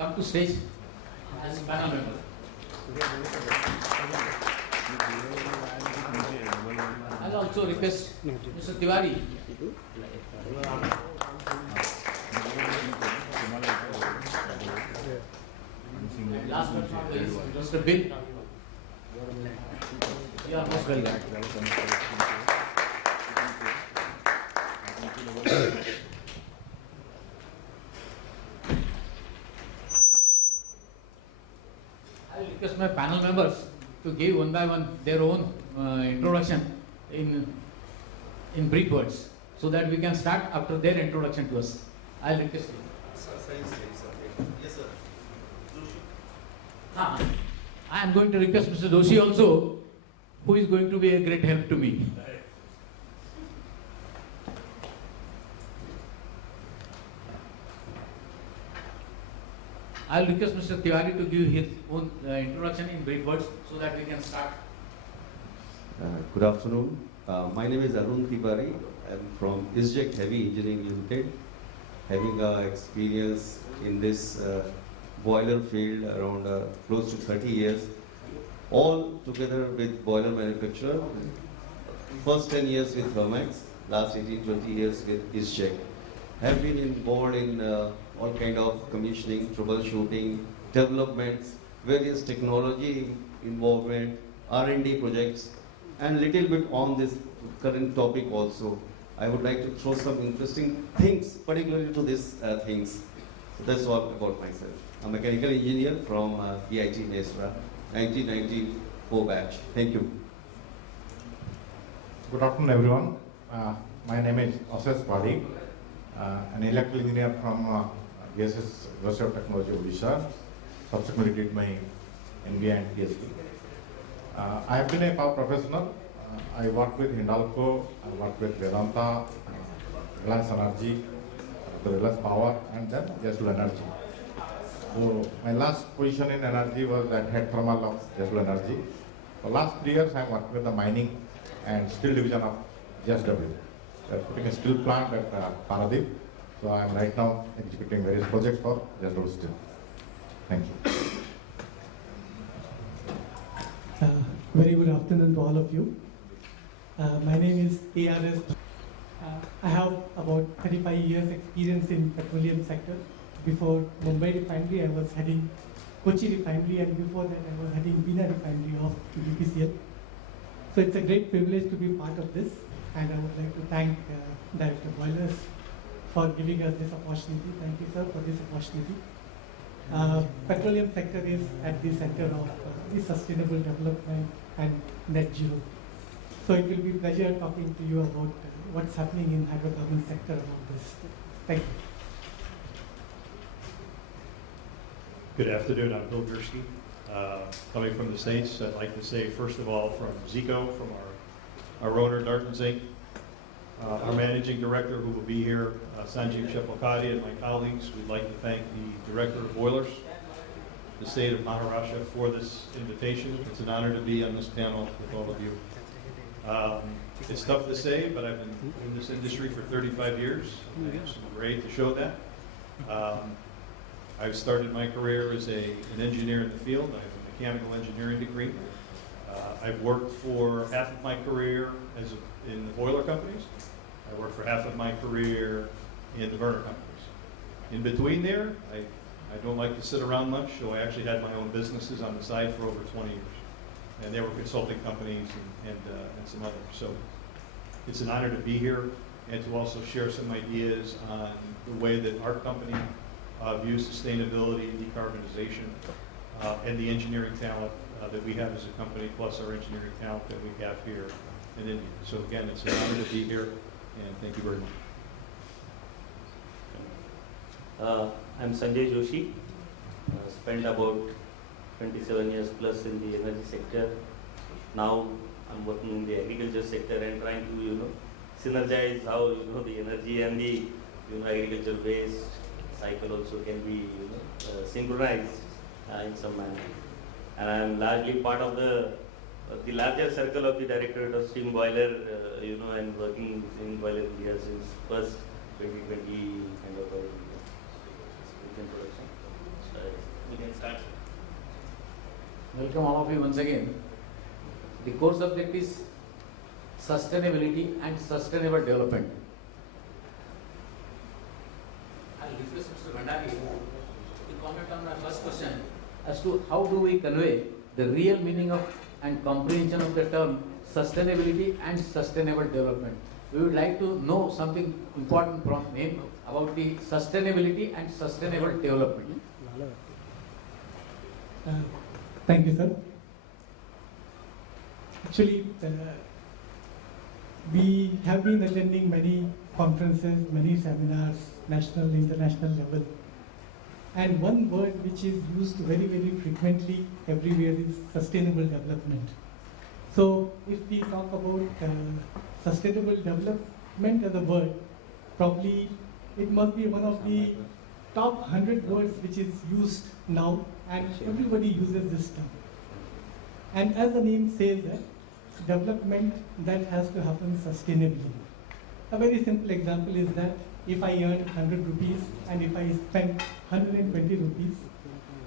come to stage as panel member. I'll also request Mr. Tiwari. Last but not least, Mr. Bill. You are most welcome. I request my panel members to give one by one their own introduction in brief words, so that we can start after their introduction to us. I'll request you. Yes, sir. I am going to request Mr. Doshi also, who is going to be a great help to me. I'll request Mr. Tiwari to give his own introduction in brief words so that we can start. Good afternoon. My name is Arun Tiwari. I'm from ISJEC Heavy Engineering Limited, having experience in this boiler field around close to 30 years, all together with boiler manufacturer. First 10 years with Hermax, last 18-20 years with ISJEC. Have been involved in all kind of commissioning, troubleshooting, developments, various technology involvement, R&D projects, and little bit on this current topic also. I would like to throw some interesting things, particularly to these things. So that's all about myself. I'm a mechanical engineer from PIT Nesra, 1994 batch. Thank you. Good afternoon, everyone. My name is Ashish Padi, an electrical engineer from GSS University of Technology, Odisha. Subsequently did my MBA and PhD. I have been a power professional. I worked with Hindalco, I worked with Vedanta, Reliance Energy, Reliance Power, and then Jeslu Energy. So my last position in energy was at head thermal of Jeslu Energy. For last 3 years, I am working with the mining and steel division of JSW. They are putting a steel plant at Paradip. So I am right now executing various projects for JSW Steel. Thank you. Very good afternoon to all of you. My name is ARS. I have about 35 years experience in petroleum sector. Before Mumbai refinery, I was heading Kochi refinery, and before that I was heading Bina refinery of BPCL. So it's a great privilege to be part of this, and I would like to thank Director Boilers for giving us this opportunity. Thank you, sir, for this opportunity. Petroleum sector is at the center of the sustainable development and net zero. So it will be a pleasure talking to you about what's happening in hydrocarbon sector about this. Thank you. Good afternoon, I'm Bill Gursky. Coming from the States, I'd like to say, first of all, from Zico, from our owner, Darton Zink, our managing director who will be here, Sanjeev Shepalkadi, and my colleagues. We'd like to thank the director of boilers, the state of Maharashtra, for this invitation. It's an honor to be on this panel with all of you. It's tough to say, but I've been in this industry for 35 years. I have some grade to show that. I've started my career as an engineer in the field. I have a mechanical engineering degree. I've worked for half of my career in the boiler companies. I worked for half of my career in the burner companies. In between there, I don't like to sit around much, so I actually had my own businesses on the side for over 20 years. And they were consulting companies and some others. So it's an honor to be here and to also share some ideas on the way that our company views sustainability and decarbonization and the engineering talent that we have as a company, plus our engineering talent that we have here in India. So again, it's an honor to be here, and thank you very much. I'm Sanjay Joshi. Spent about 27 years plus in the energy sector. Now I'm working in the agriculture sector and trying to, synergize how the energy and the agriculture waste cycle also can be synchronized in some manner. And I'm largely part of the larger circle of the Directorate of Steam Boiler, and working in Boiler India since first 2020 kind of introduction. Welcome all of you once again. The core subject is sustainability and sustainable development. I'll request Mr. Bhandari to comment on my first question as to how do we convey the real meaning of and comprehension of the term sustainability and sustainable development. We would like to know something important from him about the sustainability and sustainable development. Thank you, sir. Actually, we have been attending many conferences, many seminars, national, international level. And one word which is used very, very frequently everywhere is sustainable development. So if we talk about sustainable development as a word, probably it must be one of the top 100 words which is used now, and everybody uses this term. And as the name says that, development that has to happen sustainably. A very simple example is that if I earn 100 rupees and if I spend 120 rupees,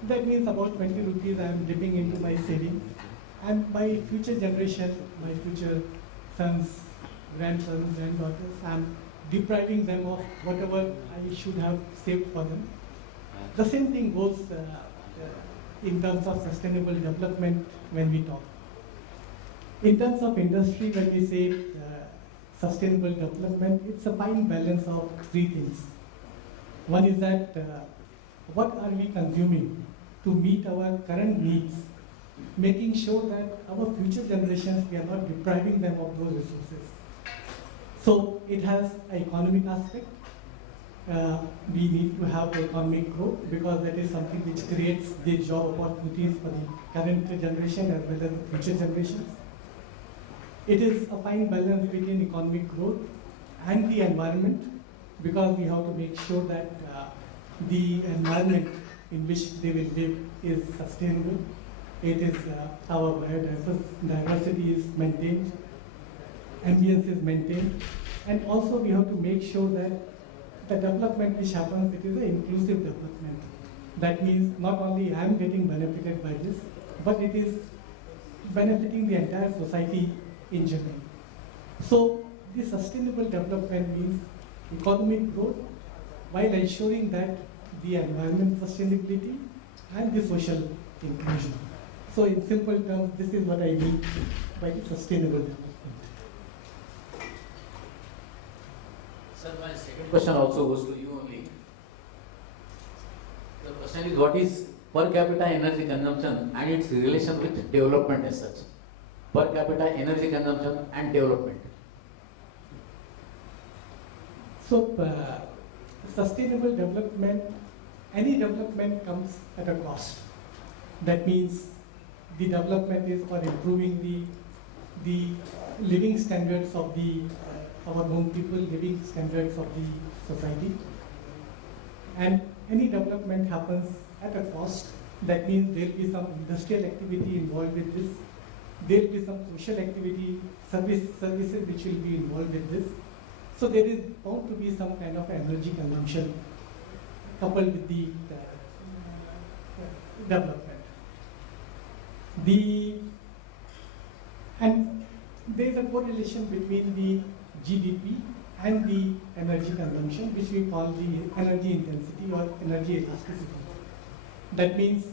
that means about 20 rupees I am dipping into my savings, and my future generation, my future sons, grandsons, granddaughters, I am depriving them of whatever I should have saved for them. The same thing goes in terms of sustainable development when we talk. In terms of industry, when we say sustainable development, it's a fine balance of three things. One is that what are we consuming to meet our current needs, making sure that our future generations, we are not depriving them of those resources. So it has an economic aspect. We need to have economic growth because that is something which creates the job opportunities for the current generation as well as future generations. It is a fine balance between economic growth and the environment, because we have to make sure that the environment in which they will live is sustainable. It is our biodiversity is maintained, ambience is maintained, and also we have to make sure that the development which happens, it is an inclusive development. That means not only I am getting benefited by this, but it is benefiting the entire society in general. So the sustainable development means economic growth while ensuring that the environment sustainability and the social inclusion. So in simple terms, this is what I mean by sustainable development. Sir, my second question also goes to you only. The question is, what is per capita energy consumption and its relation with development as such? Per capita energy consumption and development. So sustainable development, any development comes at a cost. That means the development is for improving the living standards of our own people, living standards of the society. And any development happens at a cost. That means there will be some industrial activity involved with this. There will be some social activity, services which will be involved with this. So there is bound to be some kind of energy consumption coupled with the development. And there is a correlation between the GDP and the energy consumption, which we call the energy intensity or energy elasticity. That means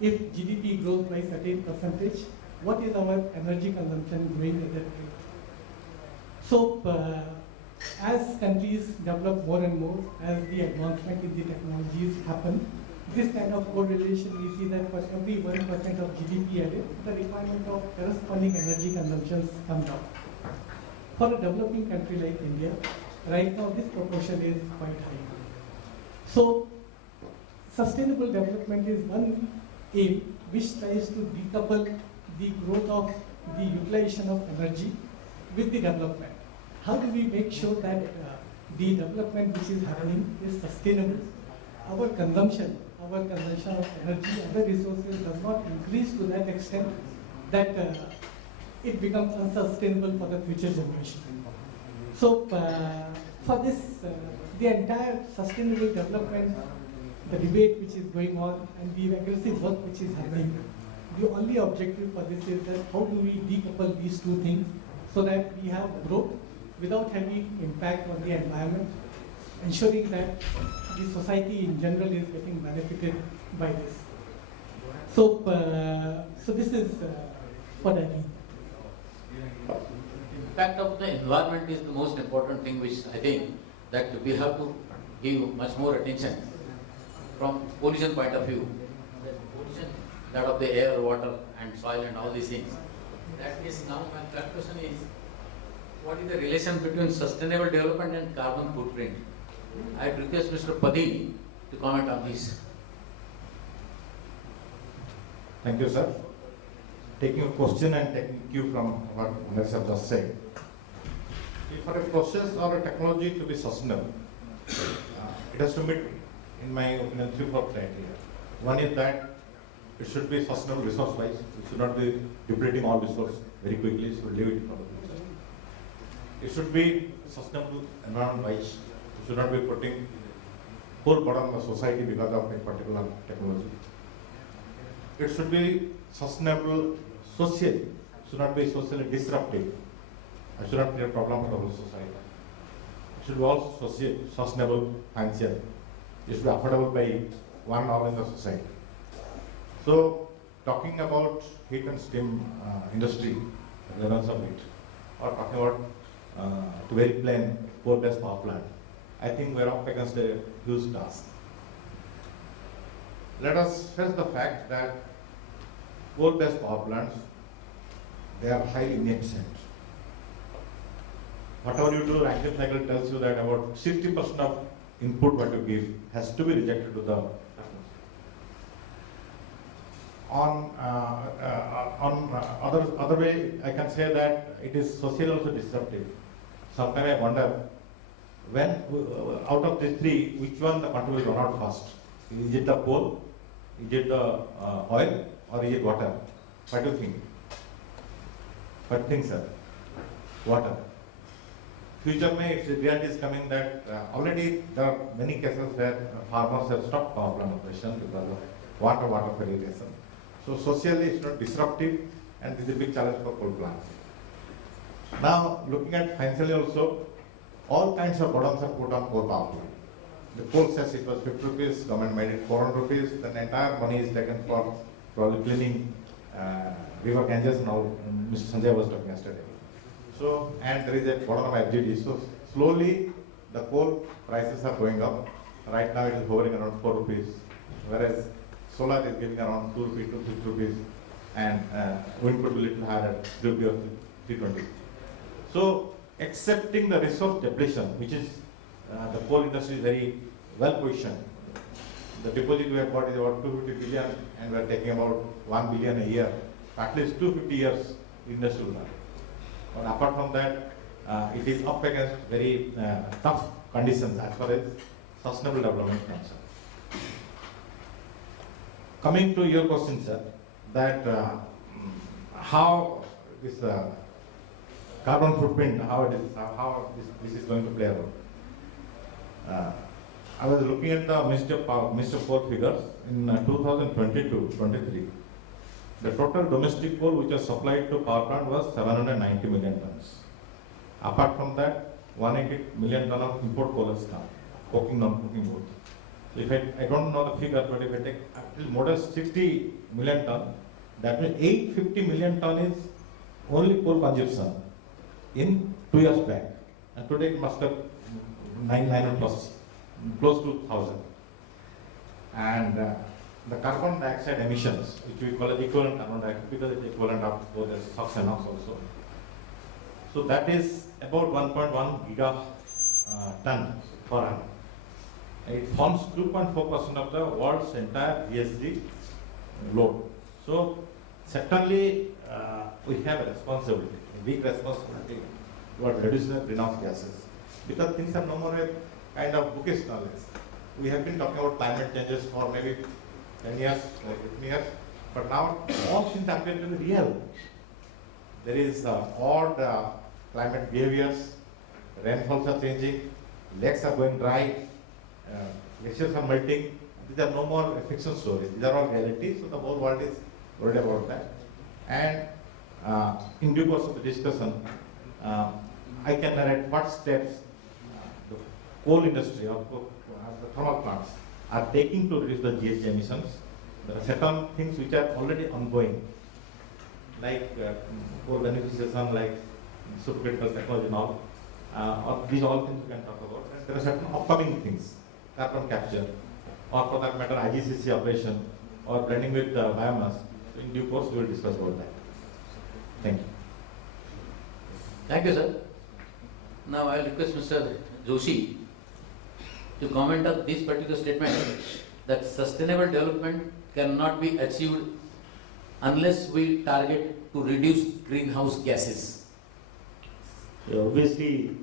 if GDP grows by a certain percentage, what is our energy consumption growing at that rate? So as countries develop more and more, as the advancement in the technologies happen, this kind of correlation we see that for every 1% of GDP added, the requirement of corresponding energy consumptions comes down. For a developing country like India, right now this proportion is quite high. So sustainable development is one aim which tries to decouple the growth of the utilization of energy with the development. How do we make sure that the development which is happening is sustainable? Our consumption of energy, other resources does not increase to that extent that it becomes unsustainable for the future generation. So for this, the entire sustainable development, the debate which is going on and the aggressive work which is happening, the only objective for this is that how do we decouple these two things so that we have growth without having impact on the environment, ensuring that the society in general is getting benefited by this. So, so this is what I mean. Impact of the environment is the most important thing, which I think that we have to give much more attention from pollution point of view. The pollution, that of the air, water and soil and all these things. That is now my third question is, what is the relation between sustainable development and carbon footprint? I request Mr. Padini to comment on this. Thank you, sir. Taking a question and taking cue from what Alex have just said. If for a process or a technology to be sustainable, it has to meet, in my opinion, 3-4 criteria. One is that it should be sustainable resource-wise. It should not be depleting all resources very quickly, so leave it for the future. It should be sustainable environment-wise. It should not be putting whole burden on the society because of a particular technology. It should be sustainable socially. It should not be socially disruptive. It should not create a problem for the whole society. It should be also sustainable financially. It should be affordable by one all in the society. So, talking about heat and steam industry, relevance of it, or talking about to very plain coal-based power plant, I think we're up against a huge task. Let us face the fact that coal-based power plants, they are highly inefficient. Whatever you do, Rankine cycle tells you that about 60% of input what you give has to be rejected to the atmosphere. Other way, I can say that it is socially also disruptive. Sometimes I wonder, when out of these three, which one the country will run out first? Is it the coal, is it the oil, or is it water? What do you think? What do you think, sir? Water. Future may, reality is coming that already there are many cases where farmers have stopped power plant operation because of water variation. So socially it's not disruptive and this is a big challenge for coal plants. Now looking at financially also, all kinds of burdens are put on coal power plant. The coal says it was 50 rupees, government made it 400 rupees, then the entire money is taken for probably cleaning river Ganges, now Mr. Sanjay was talking yesterday. So, and there is a burden of FGD. So slowly the coal prices are going up. Right now it is hovering around 4 rupees, whereas solar is giving around 2 rupees, 2 6 rupees, and wind could be a little higher at 3 rupees or 320. So accepting the resource depletion, which is the coal industry is very well positioned. The deposit we have got is about 250 billion, and we are taking about 1 billion a year. At least 250 years industry will run. But apart from that, it is up against very tough conditions as far as sustainable development is concerned. Coming to your question, sir, that how this carbon footprint, how this is going to play a role. I was looking at the Ministry of Coal figures in 2022-23. The total domestic coal which was supplied to power plant was 790 million tons. Apart from that, 180 million tons of import coal has come, coking, non-coking both. If I don't know the figure, but if I take more than 60 million tons, that means 850 million tons is only coal consumption in 2 years back. And today it must have 900 plus, close to 1,000. And the carbon dioxide emissions, which we call as equivalent carbon dioxide, because it's equivalent of both the SOx and NOx also. So that is about 1.1 gigaton per annum. It forms 2.4% of the world's entire ESG load. So certainly we have a responsibility, a big responsibility towards reducing the greenhouse gases. Because things are no more a kind of bookish knowledge. We have been talking about climate changes for maybe 10 years, 15 years, but now all things appear to be real. There is odd climate behaviors, rainfalls are changing, lakes are going dry, glaciers are melting. These are no more fiction stories. These are all realities. So the whole world is worried about that. And in due course of the discussion, I can narrate what steps the coal industry or the thermal plants are taking to reduce the GHG emissions. There are certain things which are already ongoing, like coal beneficiation, like supercritical technology now. These all things we can talk about. And there are certain upcoming things, carbon capture, or for that matter IGCC operation, or blending with biomass. So in due course we will discuss about that. Thank you. Thank you, sir. Now I will request Mr. Joshi to comment on this particular statement that sustainable development cannot be achieved unless we target to reduce greenhouse gases. Obviously,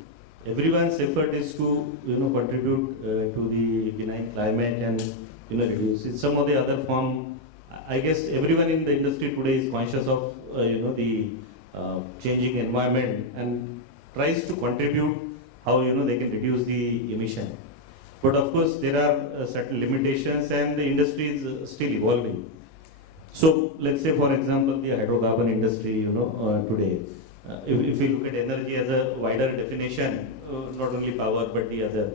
everyone's effort is to contribute to the benign climate and reduce. In some of the other form, I guess everyone in the industry today is conscious of the changing environment and tries to contribute how they can reduce the emission. But of course, there are certain limitations, and the industry is still evolving. So let's say, for example, the hydrocarbon industry, today. If we look at energy as a wider definition, not only power but the other.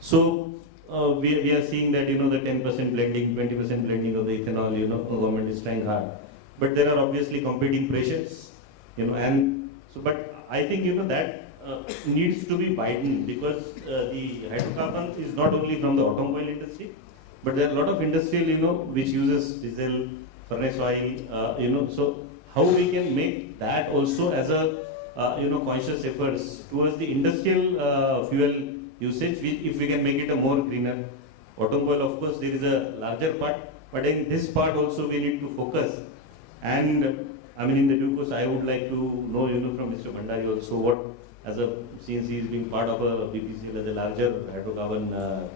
So we are seeing that the 10% blending, 20% blending of the ethanol, government is trying hard. But there are obviously competing pressures, and so. But I think that needs to be widened, because the hydrocarbon is not only from the automobile industry, but there are a lot of industrial, which uses diesel, furnace oil, so how we can make that also as a conscious efforts towards the industrial fuel usage, if we can make it a more greener. Automobile, of course, there is a larger part, but in this part also we need to focus. And I mean, in the due course, I would like to know, from Mr. Bhandari also, what, as a, since he is being part of a BPCL as a larger hydrocarbon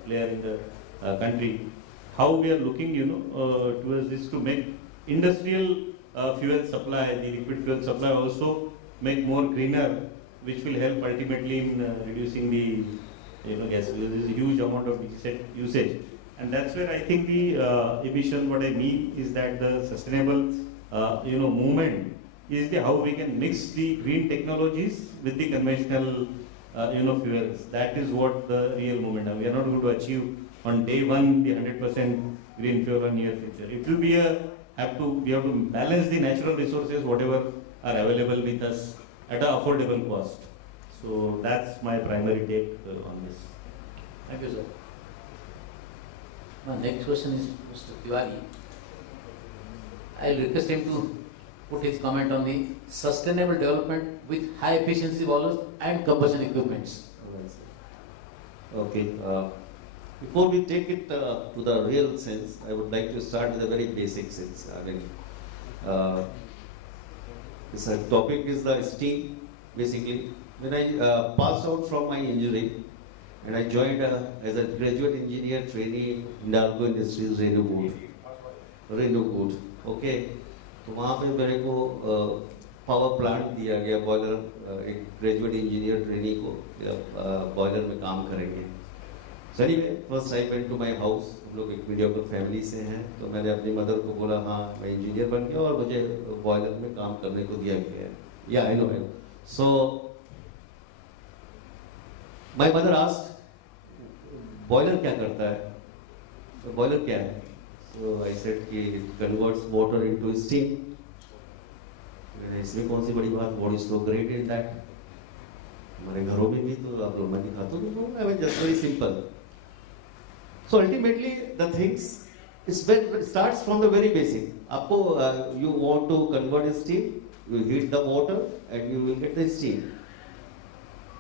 player in the country, how we are looking, towards this to make industrial fuel supply, the liquid fuel supply also make more greener, which will help ultimately in reducing the gas. There is a huge amount of usage, and that's where I think the emission. What I mean is that the sustainable movement is the how we can mix the green technologies with the conventional fuels. That is what the real movement. And we are not going to achieve on day one the 100% green fuel in near future. It will be we have to balance the natural resources, whatever are available with us, at an affordable cost. So that's my primary take on this. Thank you, sir. My next question is Mr. Tiwari. I will request him to put his comment on the sustainable development with high efficiency boilers and combustion equipments. Okay. Before we take it to the real sense, I would like to start with a very basic sense. I mean, this topic is the steam. Basically, when I passed out from my engineering and I joined as a graduate engineer trainee in Hindalco Industries, Renukoot. Okay, तो वहाँ पे मेरे को power plant दिया गया, boiler एक graduate engineer trainee को boiler में काम करेंगे. So anyway, first I went to my house. हम लोग एक मीडियोकर फैमिली से हैं, तो मैंने अपनी मदर को बोला हाँ मैं इंजीनियर बन गया और मुझे बॉयलर में काम करने को दिया गया है. Yeah, I know. So my mother asked, boiler क्या करता है? So बॉयलर क्या है? So I said कि it converts water into steam. इसमें कौन सी बड़ी बात? What is so great in that? हमारे घरों में भी तो आप लोग मैं दिखाता हूँ. I mean just very simple. So ultimately the things it starts from the very basic. आपको you want to convert a steam, you heat the water and you will get the steam.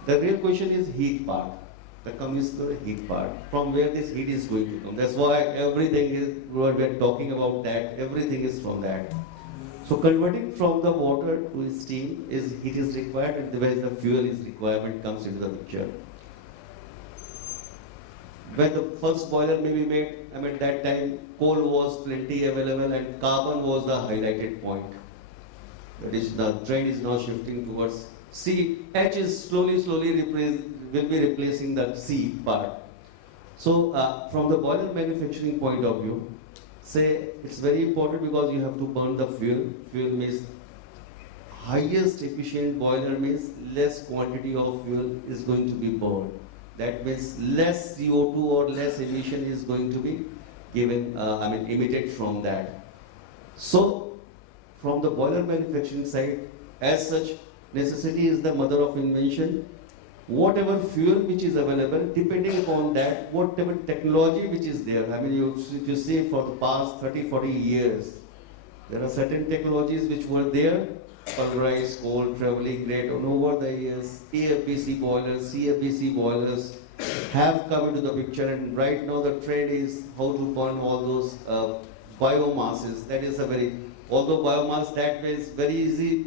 The real question is heat part. The comes to the heat part. From where this heat is going to come. That's why everything is, what we are talking about that, everything is from that. So converting from the water to steam is heat is required, and the way the fuel is requirement comes into the picture. When the first boiler may be made, I mean that time coal was plenty available and carbon was the highlighted point. That is, the trend is now shifting towards C. H is slowly will be replacing the C part. So from the boiler manufacturing point of view, say it's very important because you have to burn the fuel. Fuel means highest efficient boiler means less quantity of fuel is going to be burned. That means less CO2 or less emission is going to be given, emitted from that. So, from the boiler manufacturing side, as such, necessity is the mother of invention. Whatever fuel which is available, depending upon that, whatever technology which is there, if you see for the past 30, 40 years, there are certain technologies which were there, pulverized coal, traveling rate, and over the years, AFBC boilers, CFBC boilers have come into the picture, and right now the trend is how to burn all those biomasses. That is a although biomass that way is very easy,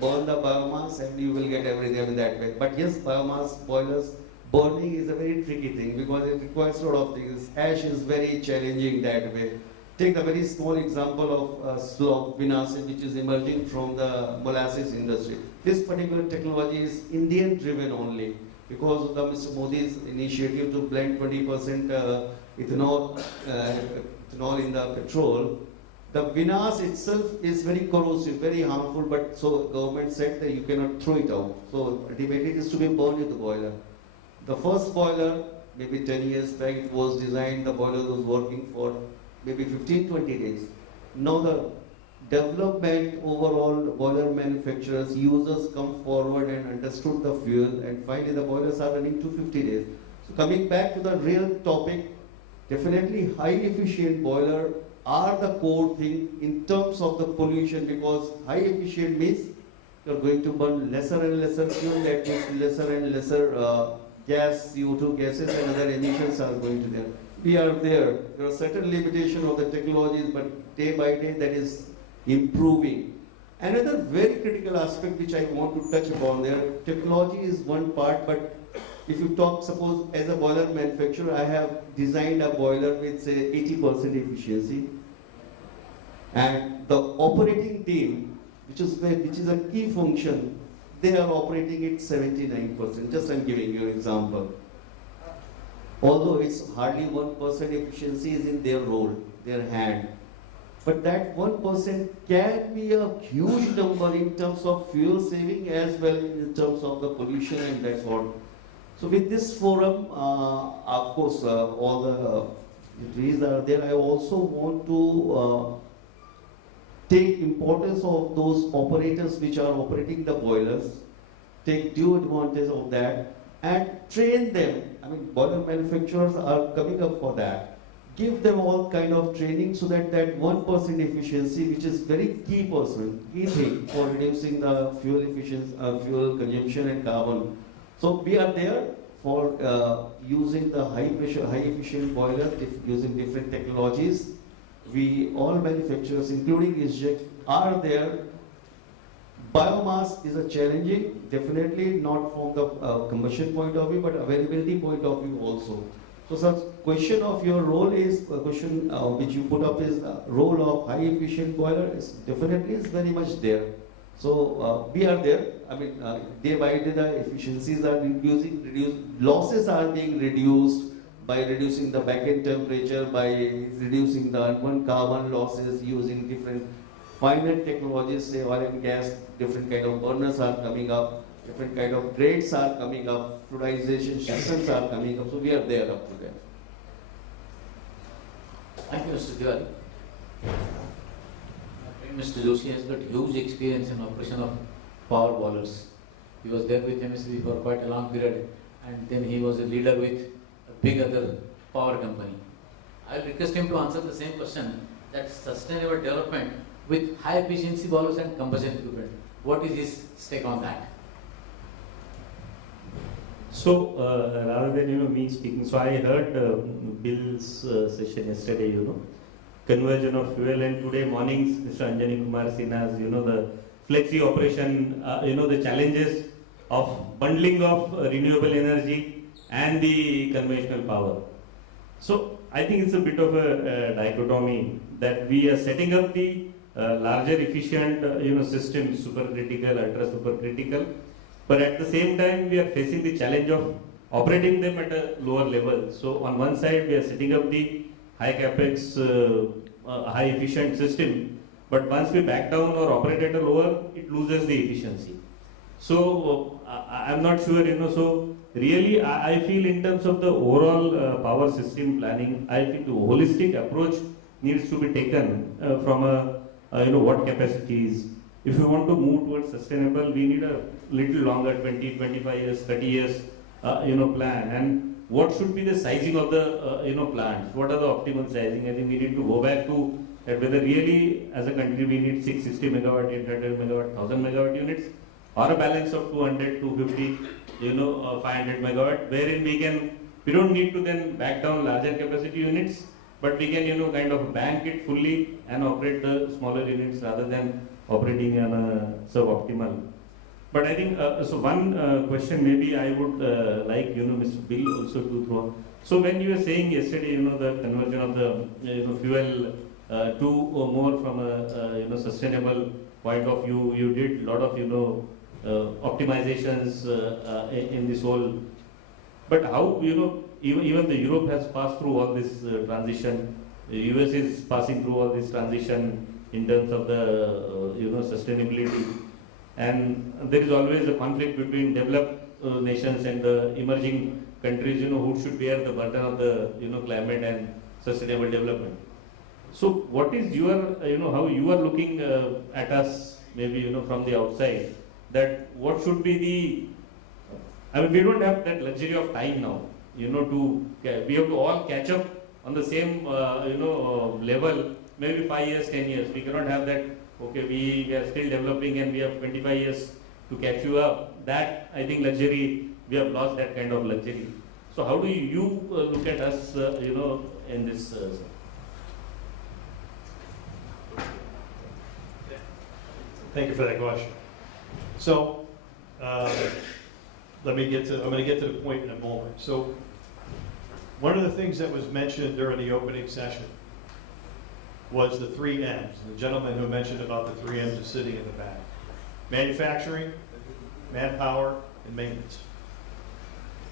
burn the biomass and you will get everything that way. But yes, biomass boilers, burning is a very tricky thing because it requires a lot of things. Ash is very challenging that way. Take the very small example of slop, vinasse, which is emerging from the molasses industry. This particular technology is Indian driven only because of the Mr. Modi's initiative to blend 20% ethanol in the petrol. The vinasse itself is very corrosive, very harmful, but so government said that you cannot throw it out. So ultimately it is to be burned in the boiler. The first boiler, maybe 10 years back, it was designed, the boiler was working for maybe 15-20 days. Now the development, overall boiler manufacturers, users come forward and understood the fuel and finally the boilers are running 250 days. So coming back to the real topic, definitely high efficient boiler are the core thing in terms of the pollution because high efficient means you're going to burn lesser and lesser fuel, that means lesser and lesser gas, CO2 gases and other emissions are going to there. We are there. There are certain limitations of the technologies, but day by day that is improving. Another very critical aspect which I want to touch upon there, technology is one part, but if you talk, suppose as a boiler manufacturer, I have designed a boiler with say 80% efficiency, and the operating team, which is a key function, they are operating at 79%. Just I'm giving you an example. Although it's hardly 1% efficiency is in their role, their hand. But that 1% can be a huge number in terms of fuel saving as well in terms of the pollution and that's what. So with this forum, of course, all the trees are there. I also want to take importance of those operators which are operating the boilers, take due advantage of that and train them. Boiler manufacturers are coming up for that. Give them all kind of training so that that 1% efficiency, which is very key thing for reducing the fuel efficiency, fuel consumption and carbon. So we are there for using the high pressure, high efficient boiler, using different technologies. We all manufacturers, including ISJEC, are there. Biomass is a challenging, definitely not from the combustion point of view, but availability point of view also. So such question of your role is, a question which you put up is role of high efficient boiler is definitely is very much there. So we are there. Day by day the efficiencies are reduced, losses are being reduced by reducing the back-end temperature, by reducing the urban carbon losses using different finer technologies, say oil and gas, different kind of burners are coming up, different kind of grades are coming up, fluidization systems are coming up, so we are there up to that. Thank you, Mr. Tiwari. Mr. Joshi has got huge experience in operation of power boilers. He was there with MSB for quite a long period and then he was a leader with a big other power company. I will request him to answer the same question, that sustainable development with high efficiency boilers and combustion equipment. What is his take on that? So rather than me speaking, so I heard Bill's session yesterday, conversion of fuel, and today morning's Mr. Anjani Kumar Sinha's, the flexi operation, the challenges of bundling of renewable energy and the conventional power. So I think it's a bit of a dichotomy that we are setting up the larger efficient systems, supercritical, ultra supercritical, but at the same time we are facing the challenge of operating them at a lower level. So on one side we are setting up the high capex a high efficient system, but once we back down or operate at a lower, it loses the efficiency. So I'm not sure, so really I feel in terms of the overall power system planning, I think the holistic approach needs to be taken from what capacities. If you want to move towards sustainable, we need a little longer, 20, 25 years, 30 years, plan. And what should be the sizing of the, plants? What are the optimal sizing? I think we need to go back to that whether really as a country we need 660 megawatt, 800 megawatt, 1000 megawatt units, or a balance of 200, 250, 500 megawatt, wherein we don't need to then back down larger capacity units, but we can, kind of bank it fully and operate the smaller units rather than operating on a suboptimal. But I think, so one question maybe I would like, Mr. Bill also to throw. So when you were saying yesterday, the conversion of the, fuel to more from a, sustainable point of view, you did a lot of, optimizations in this whole. But how, even the Europe has passed through all this transition. The US is passing through all this transition in terms of the, sustainability. And there is always a conflict between developed nations and the emerging countries, who should bear the burden of the, climate and sustainable development. So what is your, how you are looking at us, maybe, from the outside, that what should be the, I mean, we don't have that luxury of time now, we have to all catch up on the same, level, maybe 5 years, 10 years. We cannot have that, okay, we are still developing and we have 25 years to catch you up. That, I think, luxury, we have lost that kind of luxury. So how do you look at us, in this? Thank you for that question. So, I'm going to get to the point in a moment. So, one of the things that was mentioned during the opening session was the 3 M's. The gentleman who mentioned about the 3 M's is sitting in the back. Manufacturing, manpower, and maintenance.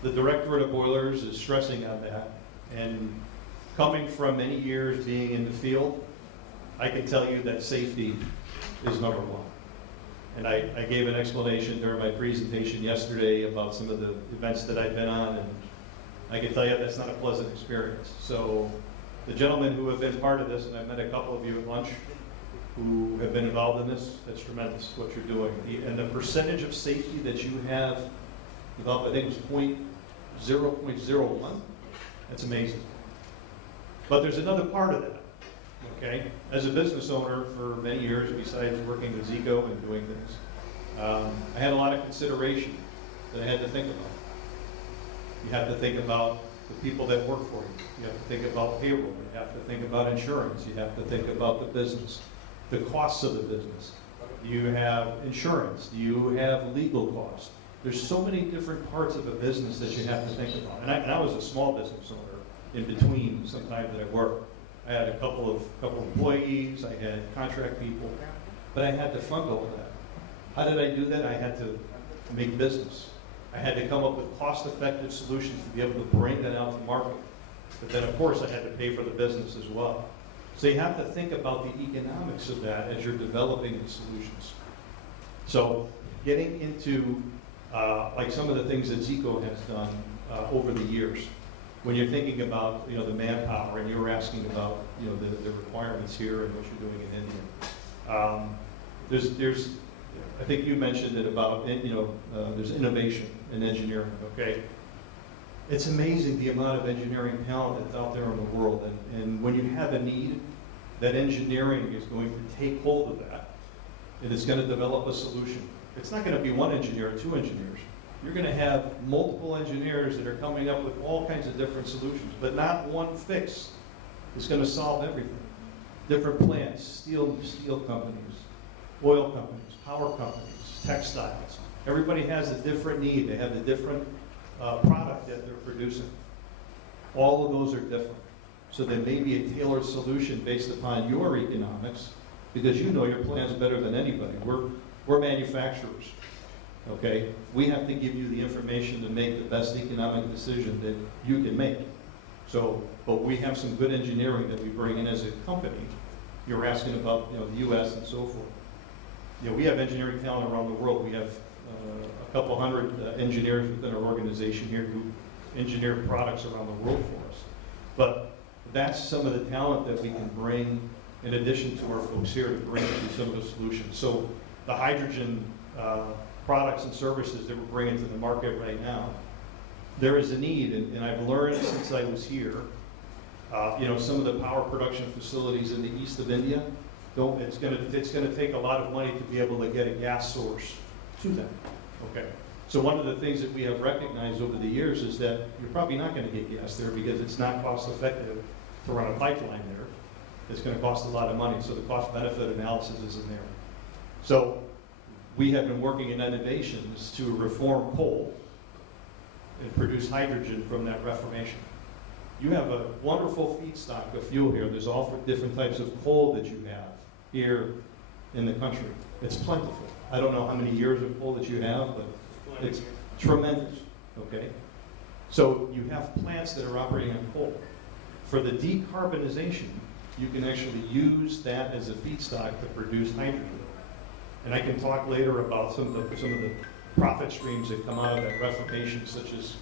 The director of boilers is stressing on that. And coming from many years being in the field, I can tell you that safety is number 1. And I gave an explanation during my presentation yesterday about some of the events that I've been on, and I can tell you that's not a pleasant experience. So the gentlemen who have been part of this, and I've met a couple of you at lunch who have been involved in this, that's tremendous what you're doing. And the percentage of safety that you have developed, I think it was 0.01, that's amazing. But there's another part of that. Okay, as a business owner for many years, besides working with Zico and doing things, I had a lot of consideration that I had to think about. You have to think about the people that work for you. You have to think about payroll. You have to think about insurance. You have to think about the business, the costs of the business. Do you have insurance? Do you have legal costs? There's so many different parts of a business that you have to think about. And I was a small business owner in between some time that I worked. I had a couple of employees, I had contract people, but I had to fund all of that. How did I do that? I had to make business. I had to come up with cost-effective solutions to be able to bring that out to market. But then, of course, I had to pay for the business as well. So you have to think about the economics of that as you're developing the solutions. So getting into like some of the things that Zico has done over the years, when you're thinking about the manpower, and you were asking about the requirements here and what you're doing in India. There's I think you mentioned it about there's innovation in engineering. Okay, it's amazing the amount of engineering talent that's out there in the world, and when you have a need, that engineering is going to take hold of that, and it's going to develop a solution. It's not going to be one engineer or 2 engineers. You're going to have multiple engineers that are coming up with all kinds of different solutions, but not one fix is going to solve everything. Different plants, steel companies, oil companies, power companies, textiles. Everybody has a different need. They have a different product that they're producing. All of those are different. So there may be a tailored solution based upon your economics, because you know your plans better than anybody. We're manufacturers. Okay, we have to give you the information to make the best economic decision that you can make. So but we have some good engineering that we bring in as a company. You're asking about, you know, the U.S. and so forth. You know, we have engineering talent around the world. We have a couple hundred engineers within our organization here who engineer products around the world for us. But that's some of the talent that we can bring in addition to our folks here to bring to some of the solutions. So the hydrogen products and services that we're bringing to the market right now, there is a need, and I've learned since I was here, you know, some of the power production facilities in the east of India, it's going to take a lot of money to be able to get a gas source to them. Okay. So one of the things that we have recognized over the years is that you're probably not going to get gas there because it's not cost effective to run a pipeline there. It's going to cost a lot of money, so the cost benefit analysis isn't there. So we have been working in innovations to reform coal and produce hydrogen from that reformation. You have a wonderful feedstock of fuel here. There's all different types of coal that you have here in the country. It's plentiful. I don't know how many years of coal that you have, but it's tremendous, okay? So you have plants that are operating on coal. For the decarbonization, you can actually use that as a feedstock to produce hydrogen. And I can talk later about some of the profit streams that come out of that reformation, such as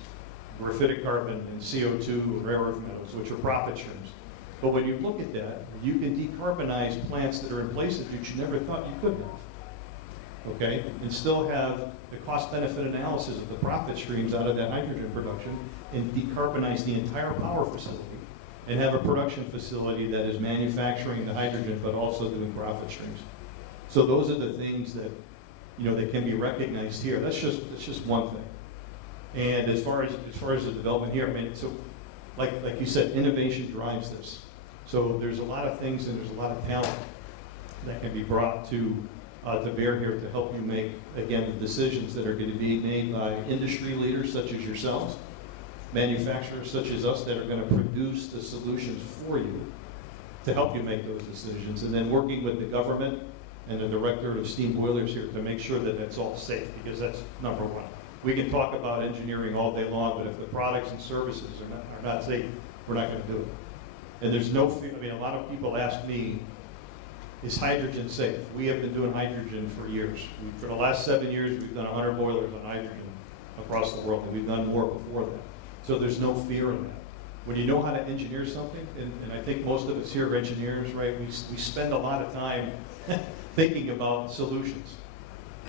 graphitic carbon and CO2 and rare earth metals, which are profit streams. But when you look at that, you can decarbonize plants that are in places that you never thought you could have, okay? And still have the cost-benefit analysis of the profit streams out of that hydrogen production and decarbonize the entire power facility and have a production facility that is manufacturing the hydrogen but also doing profit streams. So those are the things that, you know, that can be recognized here. That's just one thing. And as far as the development here, I mean, so like you said, innovation drives this. So there's a lot of things and there's a lot of talent that can be brought to bear here to help you make, again, the decisions that are going to be made by industry leaders such as yourselves, manufacturers such as us that are going to produce the solutions for you to help you make those decisions, and then working with the government and the director of steam boilers here to make sure that that's all safe, because that's number one. We can talk about engineering all day long, but if the products and services are not safe, we're not going to do it. And there's no fear. I mean, a lot of people ask me, is hydrogen safe? We have been doing hydrogen for years. For the last 7 years, we've done 100 boilers on hydrogen across the world, and we've done more before that. So there's no fear in that. When you know how to engineer something, and I think most of us here are engineers, right? We spend a lot of time thinking about solutions.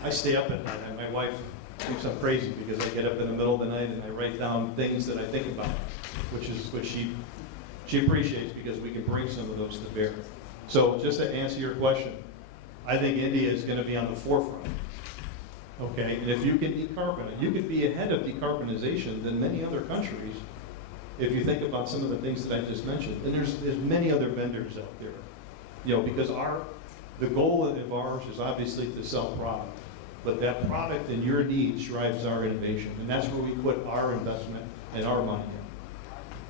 I stay up at night, and my wife thinks I'm crazy because I get up in the middle of the night and I write down things that I think about, which she appreciates because we can bring some of those to bear. So just to answer your question, I think India is going to be on the forefront. Okay, and if you can decarbonize, you could be ahead of decarbonization than many other countries if you think about some of the things that I just mentioned. And there's many other vendors out there, you know, because the goal of ours is obviously to sell product, but that product and your needs drives our innovation, and that's where we put our investment and our money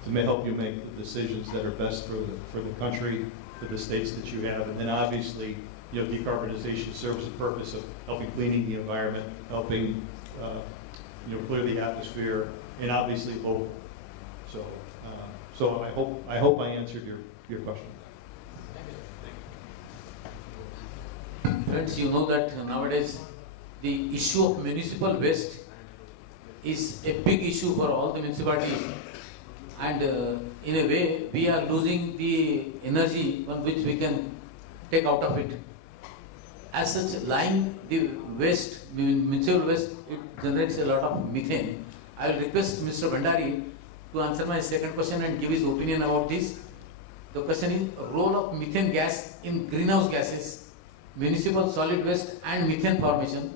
in to help you make the decisions that are best for the country, for the states that you have, and then obviously, you know, decarbonization serves the purpose of helping cleaning the environment, helping you know, clear the atmosphere, and obviously local. So, so I hope I answered your question. Friends, you know that nowadays the issue of municipal waste is a big issue for all the municipalities, and in a way we are losing the energy on which we can take out of it. As such, lying the waste, municipal waste, it generates a lot of methane. I will request Mr. Bhandari to answer my second question and give his opinion about this. The question is role of methane gas in greenhouse gases, municipal solid waste and methane formation,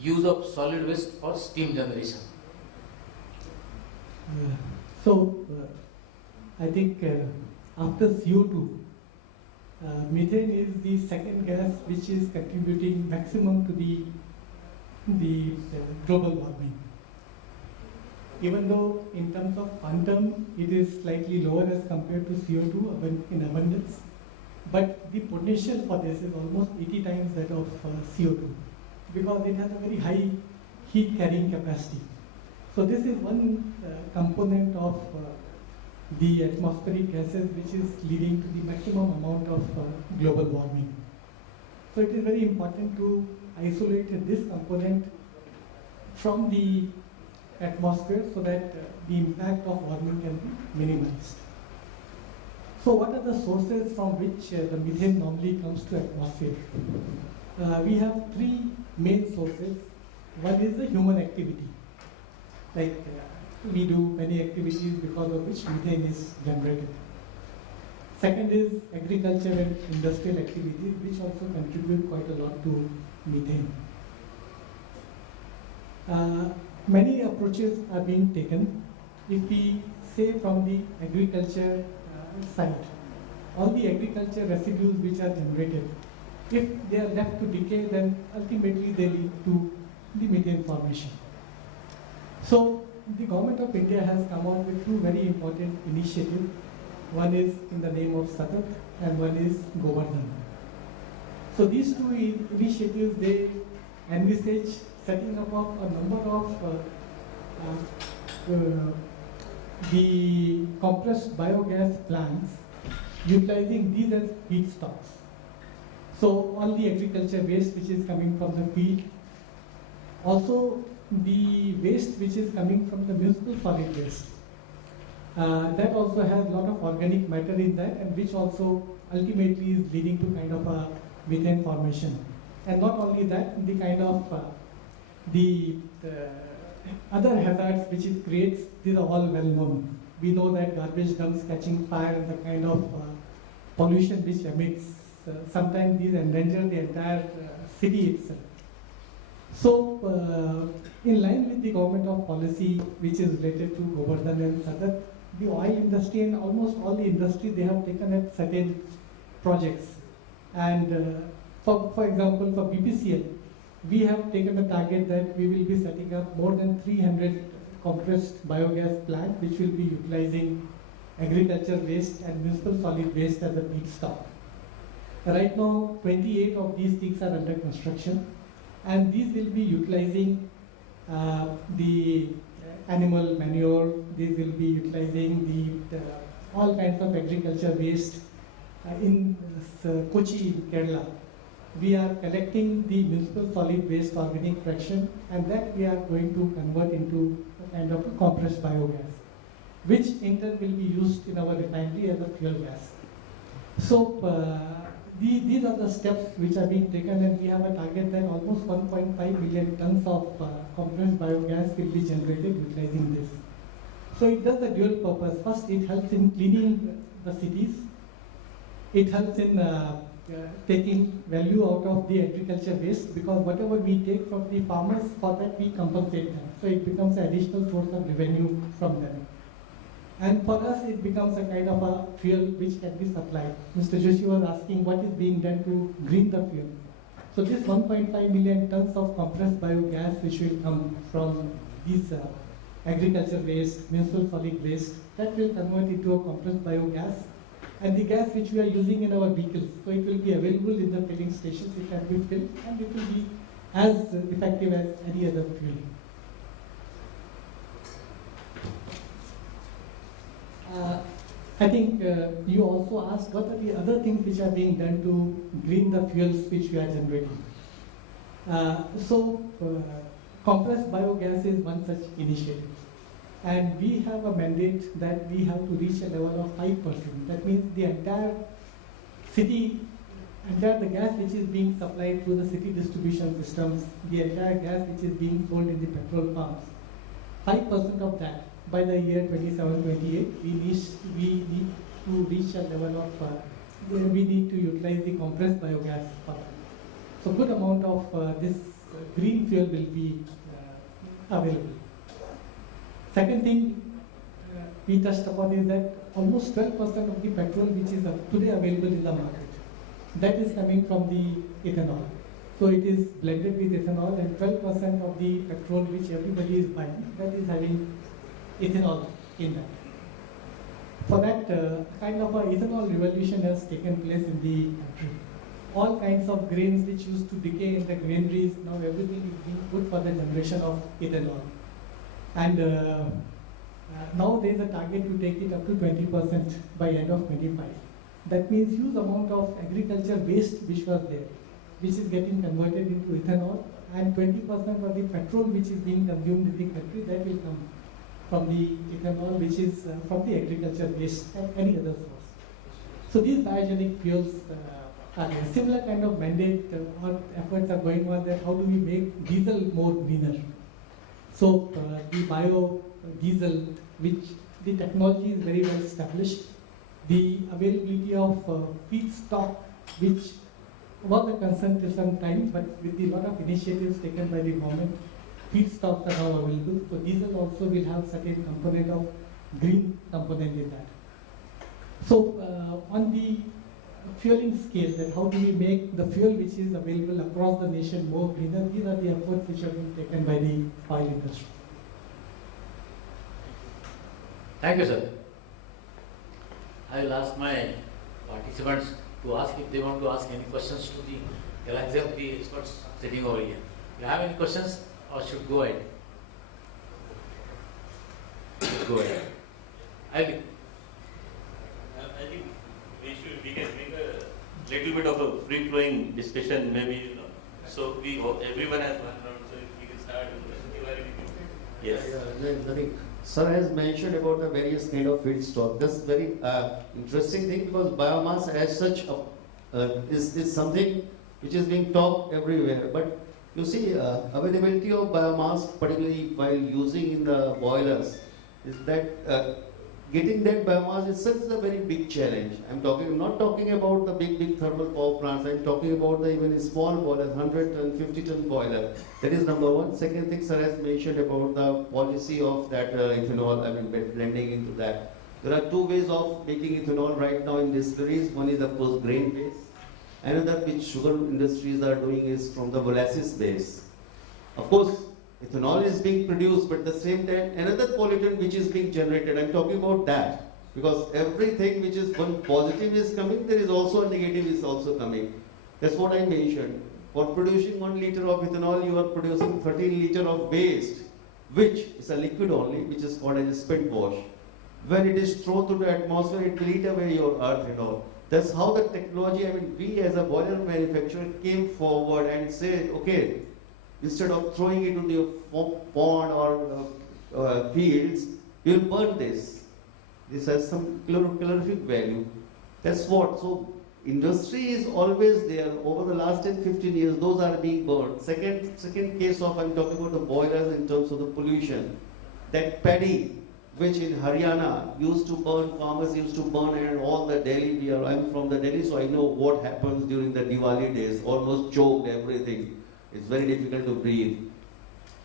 use of solid waste for steam generation. I think after CO2, methane is the second gas which is contributing maximum to the global warming. Even though in terms of quantum it is slightly lower as compared to CO2 in abundance, but the potential for this is almost 80 times that of CO2 because it has a very high heat carrying capacity. So this is one component of the atmospheric gases, which is leading to the maximum amount of global warming. So it is very important to isolate this component from the atmosphere so that the impact of warming can be minimized. So what are the sources from which the methane normally comes to atmosphere? We have three main sources. One is the human activity. Like we do many activities because of which methane is generated. Second is agriculture and industrial activities, which also contribute quite a lot to methane. Many approaches are being taken. If we say from the agriculture side, all the agriculture residues which are generated, if they are left to decay, then ultimately they lead to the methane formation. So the government of India has come out with two very important initiatives. One is in the name of Satat and one is Govardhan. So these two initiatives, they envisage setting up of a number of the compressed biogas plants utilizing these as feedstocks. So all the agriculture waste which is coming from the field, also the waste which is coming from the municipal solid waste, that also has a lot of organic matter in that, and which also ultimately is leading to kind of a methane formation. And not only that, the kind of the other hazards which it creates, these are all well known. We know that garbage dumps catching fire and the kind of pollution which emits, sometimes these endanger the entire city itself. So, in line with the government of policy which is related to Govardhan and Sadat, the oil industry and almost all the industry, they have taken up certain projects. And for example, for BPCL, we have taken a target that we will be setting up more than 300 compressed biogas plants which will be utilizing agriculture waste and municipal solid waste as a feedstock. Right now, 28 of these things are under construction, and these will be utilizing the animal manure, these will be utilizing the all kinds of agriculture waste. In Kochi, in Kerala, we are collecting the municipal solid waste organic fraction, and that we are going to convert into a kind of a compressed biogas, which in turn will be used in our refinery as a fuel gas. So these are the steps which are being taken, and we have a target that almost 1.5 million tons of compressed biogas will be generated utilizing this. So it does a dual purpose. First, it helps in cleaning the cities. It helps in taking value out of the agriculture waste, because whatever we take from the farmers, for that we compensate them. So it becomes an additional source of revenue from them. And for us, it becomes a kind of a fuel which can be supplied. Mr. Joshi was asking what is being done to green the fuel. So this 1.5 million tons of compressed biogas which will come from these agriculture waste, municipal solid waste, that will convert into a compressed biogas. And the gas which we are using in our vehicles, so it will be available in the filling stations, it can be filled, and it will be as effective as any other fuel. I think you also asked what are the other things which are being done to green the fuels which we are generating. Compressed biogas is one such initiative. And we have a mandate that we have to reach a level of 5%. That means the entire city, the gas which is being supplied through the city distribution systems, the entire gas which is being sold in the petrol pumps, 5% of that by the year 27-28, we need to reach a level of, we need to utilize the compressed biogas for that. So good amount of this green fuel will be available. Second thing we touched upon is that almost 12% of the petrol which is today available in the market, that is coming from the ethanol. So it is blended with ethanol, and 12% of the petrol which everybody is buying, that is having ethanol in that. For that, kind of a ethanol revolution has taken place in the country. All kinds of grains which used to decay in the granaries, now everything is being put for the generation of ethanol. And Now there is a target to take it up to 20% by end of 25. That means huge amount of agriculture waste which was there, which is getting converted into ethanol, and 20% of the petrol which is being consumed in the country, that will come from the ethanol which is from the agriculture waste and any other source. So these biogenic fuels are there. Similar kind of mandate or efforts are going on that how do we make diesel more greener. So the biodiesel, which the technology is very well established, the availability of feedstock, which was a concern till some time, but with a lot of initiatives taken by the government, feedstocks are now available. So diesel also will have certain component of green component in that. So on the fueling scale, that how do we make the fuel which is available across the nation more greener, these are the efforts which have been taken by the oil industry. Thank you, sir. I will ask my participants to ask if they want to ask any questions to the Galaxy of the experts sitting over here. You have any questions or should go ahead? Go ahead. I think we can make a little bit of a free-flowing discussion, maybe, so everyone has one round, so if we can start with yes. Sir has mentioned about the various kind of feedstock. That's very interesting thing, because biomass as such is something which is being talked everywhere. But you see, availability of biomass, particularly while using in the boilers, is that getting that biomass itself is a very big challenge. I'm not talking about the big thermal power plants. I'm talking about the even small boilers, 100 and 50 ton boiler. That is number one. Second thing, sir has mentioned about the policy of that ethanol. I mean, blending into that. There are two ways of making ethanol right now in distilleries. One is of course grain based. Another which sugar industries are doing is from the molasses base. Of course, ethanol is being produced, but at the same time, another pollutant which is being generated, I'm talking about that. Because everything which is one positive is coming, there is also a negative is also coming. That's what I mentioned. For producing 1 liter of ethanol, you are producing 13 liter of waste, which is a liquid only, which is called as a spent wash. When it is thrown to the atmosphere, it will eat away your earth and all. That's how the technology, I mean, we as a boiler manufacturer came forward and said, okay, instead of throwing it into the pond or fields, we'll burn this. This has some calorific value. That's what. So industry is always there. Over the last 10-15 years, those are being burned. Second case of, I'm talking about the boilers in terms of the pollution. That paddy, which in Haryana used to burn, farmers used to burn, and all the Delhi, I'm from the Delhi, so I know what happens during the Diwali days, almost choked everything. It's very difficult to breathe.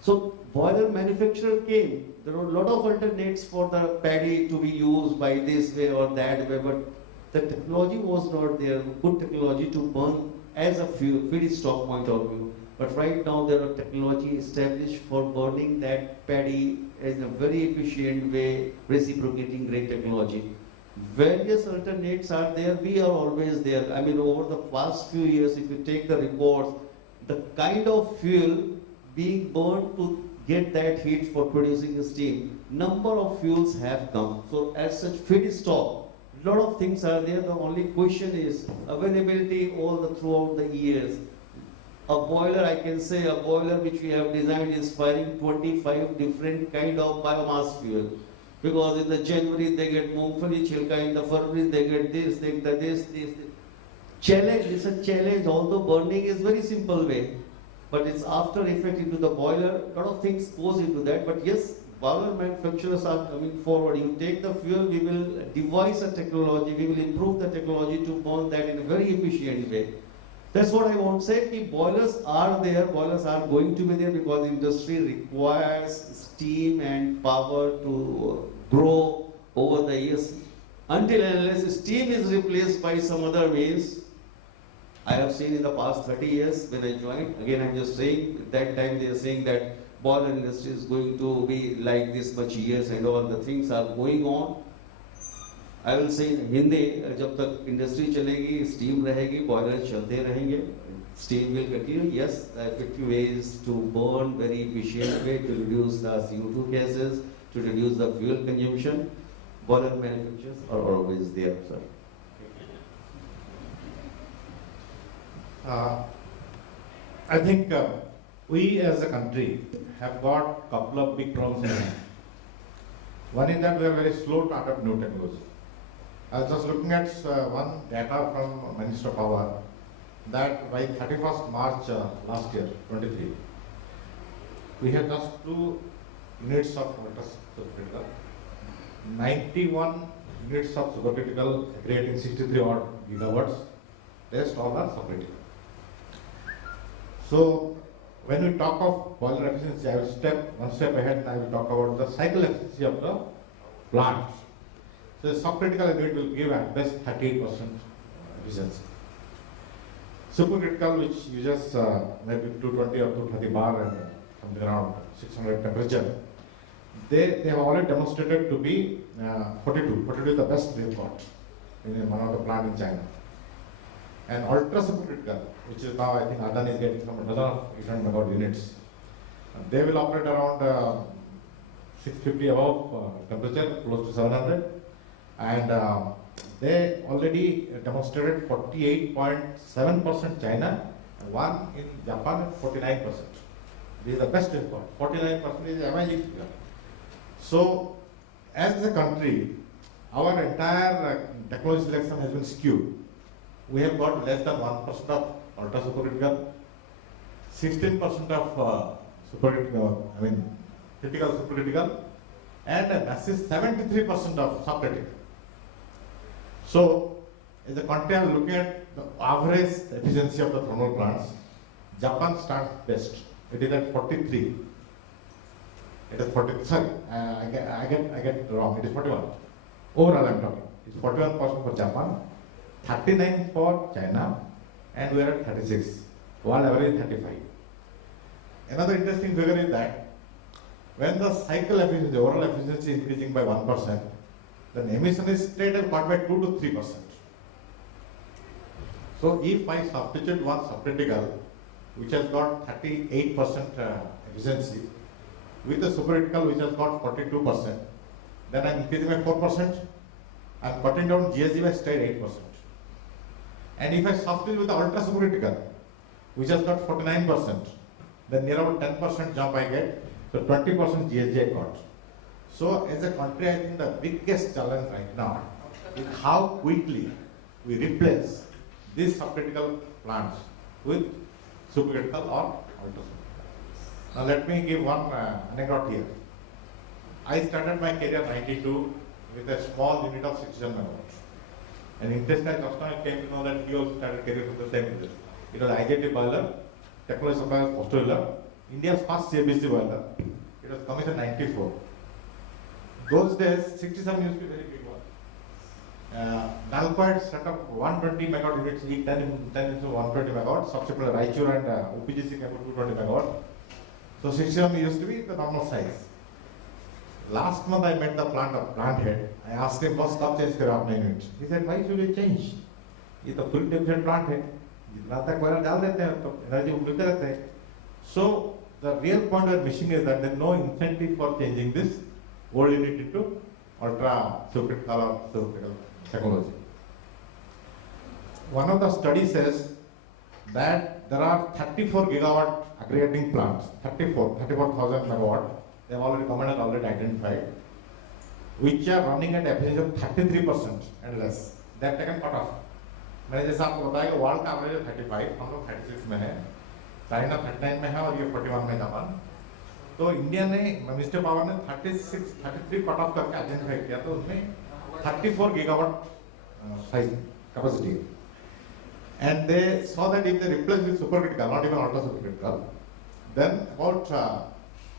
So boiler manufacturer came. There were a lot of alternates for the paddy to be used by this way or that way, but the technology was not there, good technology to burn as a fuel, feedstock point of view. But right now there are technology established for burning that paddy in a very efficient way, reciprocating great technology. Various alternates are there, we are always there. I mean, over the past few years, if you take the reports, the kind of fuel being burned to get that heat for producing steam, number of fuels have come. So as such feedstock, a lot of things are there. The only question is availability throughout the years. A boiler, I can say a boiler which we have designed is firing 25 different kind of biomass fuel. Because in the January they get mungfali chilka, in the February they get this. Challenge, it's a challenge, although burning is very simple way, but it's after effect into the boiler, a lot of things goes into that. But yes, boiler manufacturers are coming forward. You take the fuel, we will devise a technology, we will improve the technology to burn that in a very efficient way. That's what I want to say. The boilers are there, boilers are going to be there because industry requires steam and power to grow over the years. Until and unless steam is replaced by some other means, I have seen in the past 30 years when I joined, again I'm just saying, at that time they are saying that boiler industry is going to be like this much years and all the things are going on. I will say in Hindi, जब तक industry चलेगी, steam रहेगी, boilers चलते रहेंगे, steam will continue. Yes, the effective way is to burn very efficient way to reduce the CO2 gases. to reduce the fuel consumption. Boiler manufacturers are always there, sir. I think we as a country have got a couple of big problems in hand. One is that we are very slow to adopt new technology. I was just looking at one data from Minister of Power that by 31st March last year, 23, we had just 2 units of supercritical, 91 units of supercritical creating 63 odd gigawatts, rest all are subcritical. So when we talk of boiler efficiency, I will one step ahead and I will talk about the cycle efficiency of the plant. So the subcritical unit will give at best 38% efficiency. Supercritical, which uses maybe 220 or 230 bar and something around 600 temperature, they have already demonstrated to be 42. 42 is the best we have got in one of the plant in China. And ultra supercritical, which is now I think Adani is getting from a dozen of 800 megawatt units, they will operate around 650 above temperature, close to 700, and they already demonstrated 48.7% China, and one in Japan 49%. This is the best we've got. 49% is amazing figure. So, as a country, our entire technology selection has been skewed. We have got less than 1% of ultra supercritical, 16% of supercritical, critical supercritical, and a massive 73% of subcritical. So, as a country, I am looking at the average efficiency of the thermal plants. Japan stands best. It is at 43. It is 40. Sorry, I get wrong. It is 41. Overall, I am talking. It's 41% for Japan, 39 for China, and we are at 36. World average is 35. Another interesting figure is that when the cycle efficiency, overall efficiency is increasing by 1%, then emission is straight up cut by 2 to 3%. So if I substitute one subcritical, which has got 38% efficiency, with the supercritical which has got 42%, then I am increasing by 4%, I am cutting down GSG by straight 8%. And if I substitute with the ultra supercritical, which has got 49%, then near about 10% jump I get, so 20% GSG I got. So as a country, I think the biggest challenge right now is how quickly we replace these subcritical plants with supercritical or ultra supercritical. Now let me give one anecdote here. I started my career in 92 with a small unit of 67 megawatts. And interestingly, just now I came to know that he also started career with the same unit. It was IJT boiler, technology supplier Australia, India's first CBC boiler. It was commissioned in 94. Those days, 67 used to be very big one. Nalco had set up 120 megawatt units, each 10 into 120 megawatts. Subsequently, Raichur and OPGC came to 220 megawatt. So 67 used to be the normal size. Last month I met the plant head. I asked him, boss, कब change करो आपने unit? He said, why should we change? ये तो full efficient plant है. जितना तक कोयला डाल देते हैं तो energy मिलते रहते हैं. So the real point we are missing is that there is no incentive for changing this old unit into ultra supercritical or supercritical technology. One of the studies says that there are 34 gigawatt aggregating plants, 34,000 megawatt. They have already government has already identified, which are running at efficiency of 33% and less. They have taken cut off. मैंने जैसा आपको बताया कि world का average 35, हम लोग 36 में है, चाइना 39 में है और ये 41 में जापान. तो इंडिया ने मिनिस्टर पावर ने 33 कट ऑफ करके आइडेंटिफाई किया, तो उसमें 34 gigawatt size capacity. And they saw that if they replace with supercritical, not even ultra supercritical, then about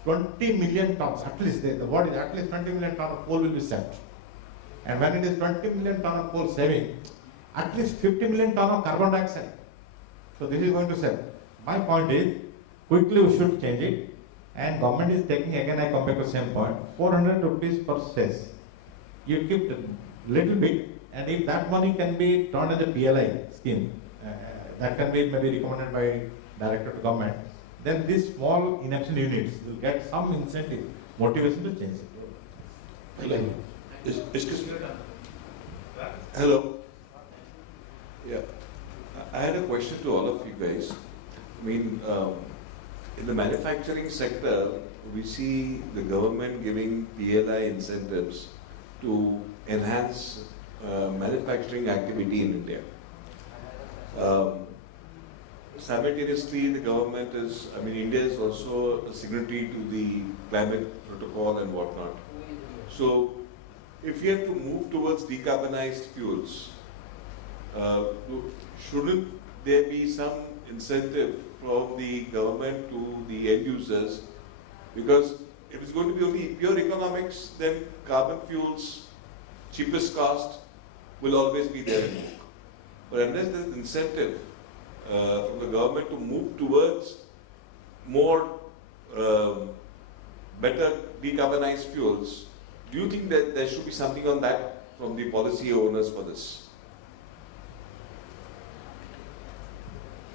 20 million tons, at least the word is at least 20 million tons of coal will be saved. And when it is 20 million tons of coal saving, at least 50 million tons of carbon dioxide. So this is going to save. My point is, quickly we should change it. And government is taking, again I come back to the same point, 400 rupees per cess. You keep a little bit, and if that money can be turned as a PLI scheme, that can be maybe recommended by director to government, then these small inefficient units will get some incentive, motivation to change it. Hello. Excuse me. Hello. Yeah. I had a question to all of you guys. I mean, in the manufacturing sector, we see the government giving PLI incentives to enhance manufacturing activity in India. Simultaneously, the government is, I mean, India is also a signatory to the climate protocol and whatnot. So, if you have to move towards decarbonized fuels, shouldn't there be some incentive from the government to the end users? Because if it's going to be only pure economics, then carbon fuels, cheapest cost, will always be there. But unless there is incentive from the government to move towards more better decarbonized fuels, do you think that there should be something on that from the policy owners for this?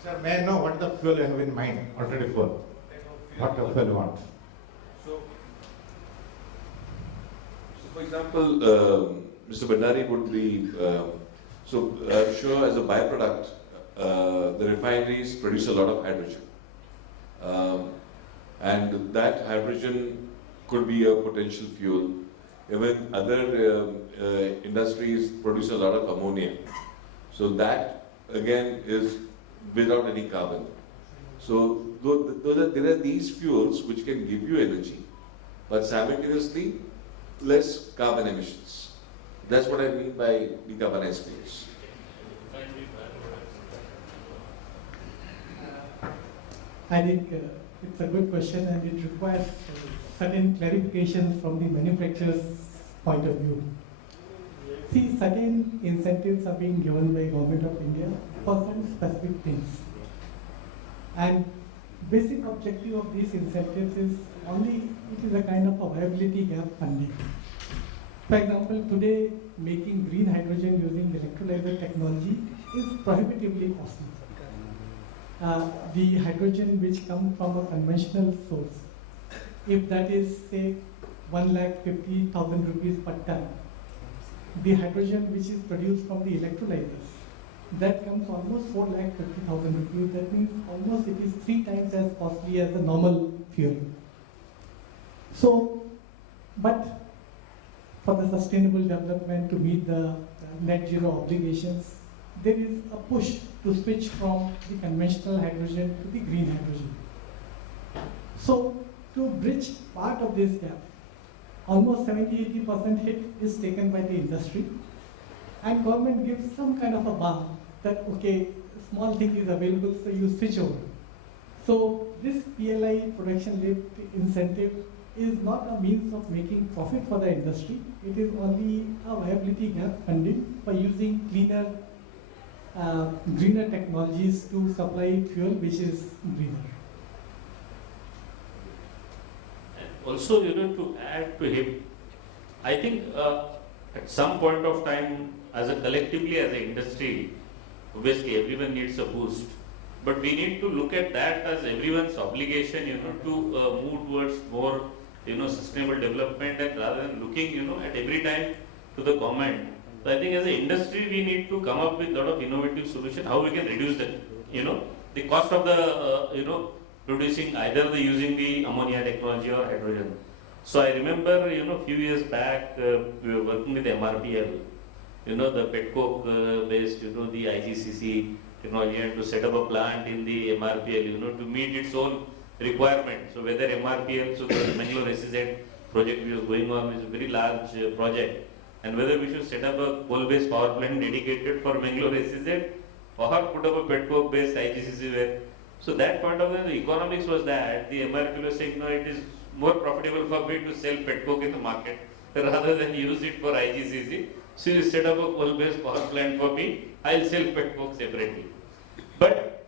Sir, may I know what the fuel you have in mind, alternative fuel? What the fuel you want? So for example, Mr. Bhandari would be, I'm sure as a byproduct, the refineries produce a lot of hydrogen. And that hydrogen could be a potential fuel. Even other industries produce a lot of ammonia. So that again is without any carbon. So there are these fuels which can give you energy, but simultaneously less carbon emissions. That's what I mean by decarbonized fuels. I think it's a good question and it requires certain clarifications from the manufacturer's point of view. See, certain incentives are being given by Government of India for some specific things. And basic objective of these incentives is only, it is a kind of a viability gap funding. For example, today making green hydrogen using electrolyzer technology is prohibitively costly. The hydrogen which comes from a conventional source, if that is say 1,50,000 rupees per ton, the hydrogen which is produced from the electrolyzers, that comes almost 4,50,000 rupees. That means almost it is 3 times as costly as the normal fuel. So, but for the sustainable development to meet the net zero obligations, there is a push to switch from the conventional hydrogen to the green hydrogen. So, to bridge part of this gap, almost 70-80% hit is taken by the industry, and government gives some kind of a bar that, okay, small thing is available, so you switch over. So this PLI production linked incentive is not a means of making profit for the industry. It is only a viability gap funding for using cleaner, greener technologies to supply fuel which is greener. Also, to add to him, I think at some point of time, as a collectively as an industry, obviously everyone needs a boost, but we need to look at that as everyone's obligation, to move towards more, sustainable development, and rather than looking, at every time to the government. So I think as an industry, we need to come up with a lot of innovative solution, how we can reduce the cost of the, producing either using the ammonia technology or hydrogen. So I remember, a few years back, we were working with MRPL, the petcoke based, the IGCC technology, and to set up a plant in the MRPL, to meet its own requirement. So whether MRPL, so the Mangalore SEZ project which was going on is a very large project, and whether we should set up a coal-based power plant dedicated for Mangalore SEZ, or put up a petcoke based IGCC where. So that point of view, the economics was that the MRPL was saying, no, it is more profitable for me to sell petcoke in the market rather than use it for IGCC. So you set up a coal-based power plant for me, I'll sell petcoke separately. But,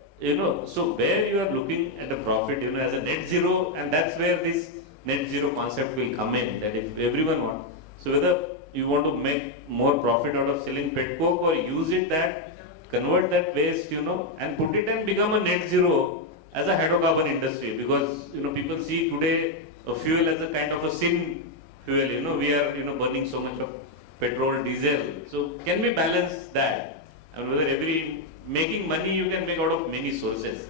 so where you are looking at a profit, as a net zero, and that's where this net zero concept will come in, that if everyone wants, so whether you want to make more profit out of selling petcoke or use it that, convert that waste, and put it and become a net zero as a hydrocarbon industry, because, people see today a fuel as a kind of a sin fuel. We are burning so much of petrol, diesel. So can we balance that? And whether making money you can make out of many sources.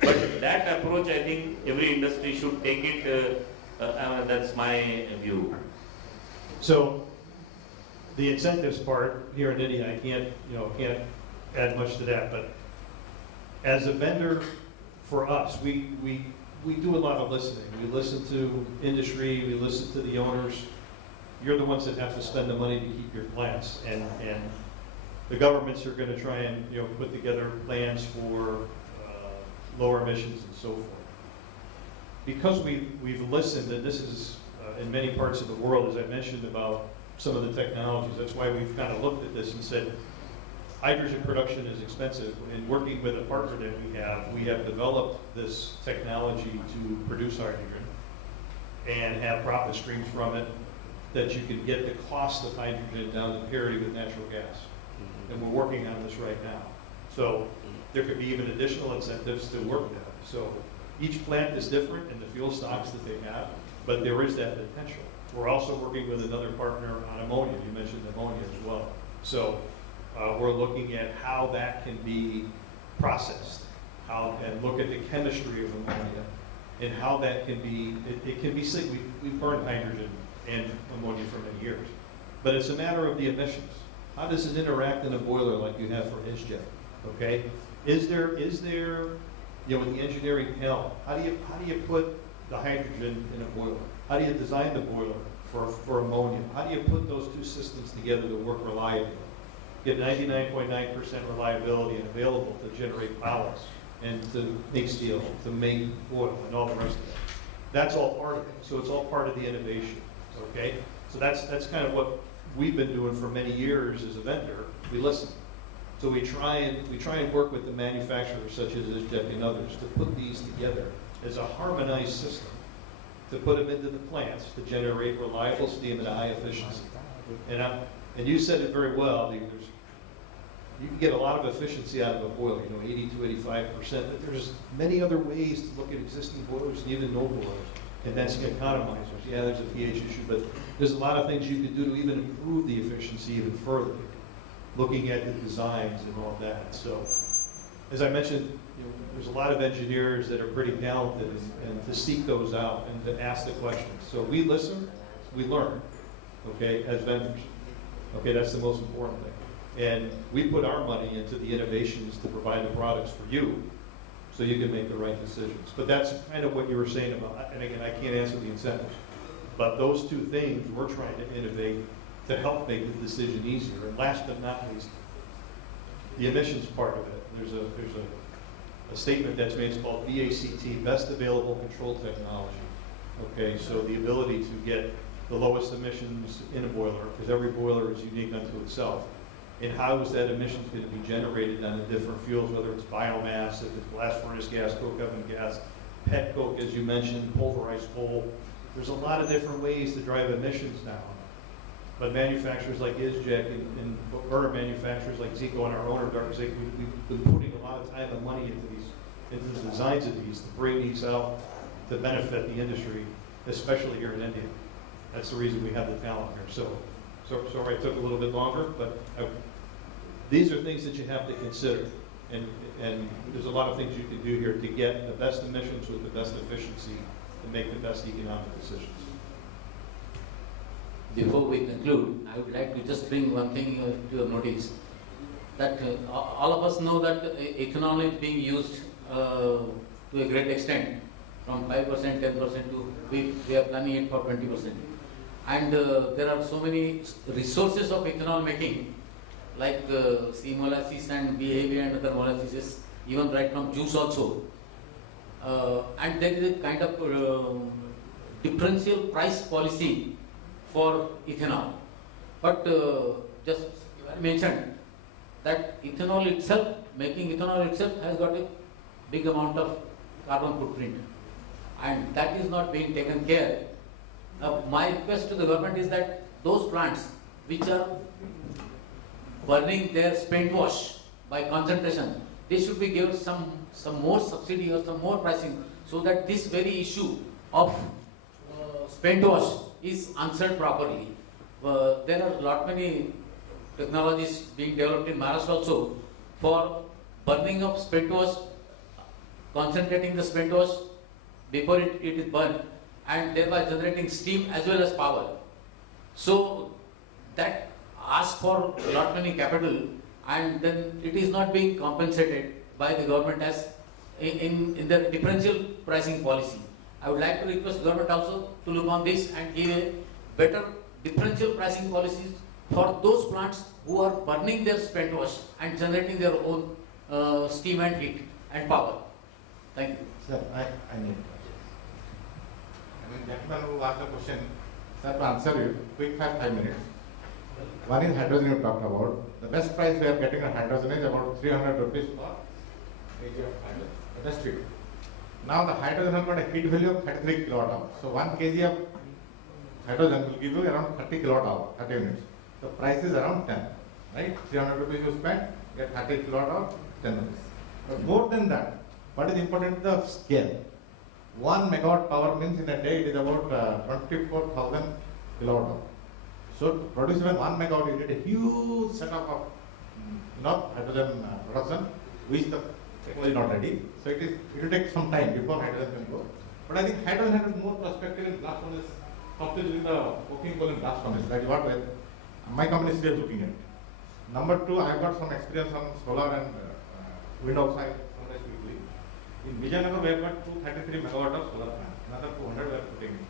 But that approach, I think every industry should take it. That's my view. So the incentives part here in India, I can't add much to that. But as a vendor, for us, we do a lot of listening. We listen to industry, we listen to the owners. You're the ones that have to spend the money to keep your plants, and the governments are going to try and put together plans for lower emissions and so forth. Because we've listened, and this is in many parts of the world, as I mentioned about some of the technologies. That's why we've kind of looked at this and said, hydrogen production is expensive. And working with a partner that we have developed this technology to produce hydrogen and have profit streams from it, that you can get the cost of hydrogen down to parity with natural gas. And we're working on this right now. So there could be even additional incentives to work that. So each plant is different in the fuel stocks that they have, but there is that potential. We're also working with another partner on ammonia. You mentioned ammonia as well. So we're looking at how that can be processed, and look at the chemistry of ammonia, and how that can be, it can be sick. We've burned hydrogen and ammonia for many years. But it's a matter of the emissions. How does it interact in a boiler like you have for ISJET? Okay? Is there with the engineering panel, how do you put the hydrogen in a boiler? How do you design the boiler for ammonia? How do you put those two systems together to work reliably? Get 99.9% reliability and available to generate power and to make steel, to make oil, and all the rest of it. That's all part of it. So it's all part of the innovation. Okay? So that's kind of what we've been doing for many years as a vendor. We listen. So we try and work with the manufacturers such as ISJET and others to put these together as a harmonized system, to put them into the plants to generate reliable steam at a high efficiency. And you said it very well. You can get a lot of efficiency out of a boiler, 80 to 85%, but there's many other ways to look at existing boilers and even no boilers, and that's economizers. Yeah, there's a pH issue, but there's a lot of things you can do to even improve the efficiency even further, looking at the designs and all that. So, as I mentioned, there's a lot of engineers that are pretty talented, and to seek those out and to ask the questions. So we listen, we learn, okay, as vendors. Okay, that's the most important thing. And we put our money into the innovations to provide the products for you so you can make the right decisions. But that's kind of what you were saying about, and again, I can't answer the incentives, but those two things we're trying to innovate to help make the decision easier. And last but not least, the emissions part of it. There's a statement that's made, it's called BACT, Best Available Control Technology. Okay, so the ability to get the lowest emissions in a boiler, because every boiler is unique unto itself. And how is that emissions going to be generated on the different fuels, whether it's biomass, if it's blast furnace gas, coke oven gas, pet coke, as you mentioned, pulverized coal. There's a lot of different ways to drive emissions now. But manufacturers like ISJET and burner manufacturers like Zico and our owner, Dr. Zico, we've been putting a lot of time and money into the designs of these to bring these out to benefit the industry, especially here in India. That's the reason we have the talent here. So sorry it took a little bit longer, but these are things that you have to consider. And there's a lot of things you can do here to get the best emissions with the best efficiency and make the best economic decisions. Before we conclude, I would like to just bring one thing to your notice. That all of us know that ethanol is being used to a great extent, from 5%, 10% to we are planning it for 20%. And there are so many resources of ethanol making, like C molasses and Vvip and other molasses, even right from juice also. And there is a kind of differential price policy for ethanol. But just I mentioned that ethanol itself, making ethanol itself has got a big amount of carbon footprint, and that is not being taken care. My request to the government is that those plants which are burning their spent wash by concentration, they should be given some more subsidy or some more pricing, so that this very issue of spent wash is answered properly. There are lot many technologies being developed in Maharashtra also for burning of spent wash, concentrating the spent wash before it is burned, and thereby generating steam as well as power. So that asks for lot many capital, and then it is not being compensated by the government as in the differential pricing policy. I would like to request government also to look on this and give a better differential pricing policies for those plants who are burning their spent wash and generating their own steam and heat and power. Thank you. Sir, I mean, gentleman who asked the question, sir, to answer you, quick 5 minutes. One is hydrogen you talked about. The best price we are getting on hydrogen is about 300 rupees per kg of hydrogen. That's it. Now the hydrogen has got a heat value of 33 kilowatt hour. So 1 kg of hydrogen will give you around 30 kilowatt hour, 30 units. The price is around 10, right? 300 rupees you spend, get 30 kilowatt hour, 10 rupees. But more than that, what is important? The scale. 1 megawatt power means in a day it is about 24,000 kilowatt hour. So to produce even 1 megawatt, you need a huge setup of hydrogen production, which the technology is not ready. So it will take some time before hydrogen can go. But I think hydrogen has more perspective in blast furnace, substituting the coking coal in blast furnace. That is what my company is still looking at. Number 2, I have got some experience on solar and wind outside. In Vijayanagar, we have got 233 megawatt of solar plant. Another 200 we are putting in.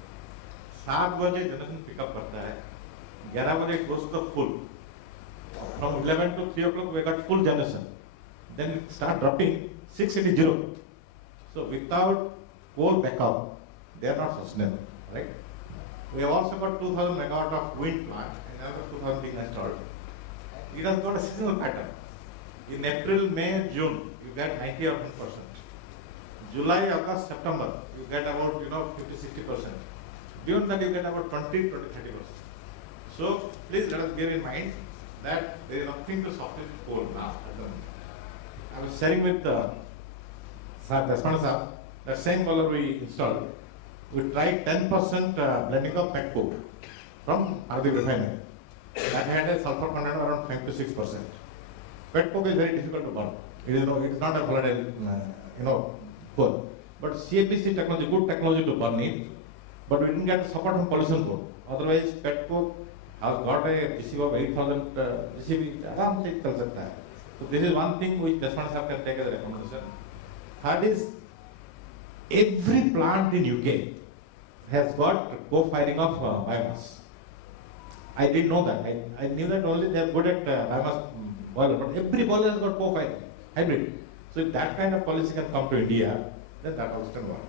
7 बजे generation pick up करता है. 11 बजे it goes to the full. From 11 to 3 o'clock we got full generation. Then it start dropping. 6 it is 0. So without coal backup, they are not sustainable, right? We have also got 2,000 megawatt of wind plant and another 2,000 being installed. It has got a seasonal pattern. In April, May, June, you get 90 or 100%. July, August, September, you get about 50-60%. Beyond that, you get about 20-30%. So please let us bear in mind that there is nothing to substitute coal now. I was sharing with Dasmana, that same boiler we installed. We tried 10% blending of pet coke from Ardi refinery. That had a sulfur content around 5 to 6%. Pet coke is very difficult to burn. It is not a volatile, coal. But CFBC technology, good technology to burn it, but we didn't get support from pollution board. Otherwise, pet coke has got a GCV of 8,000 GCV. So this is one thing which Dasmana Sahab can take as a recommendation. Third is, every plant in UK has got co-firing of biomass. I didn't know that. I knew that only they are good at biomass boiler, but every boiler has got co-firing, hybrid. So if that kind of policy can come to India, then that also can work.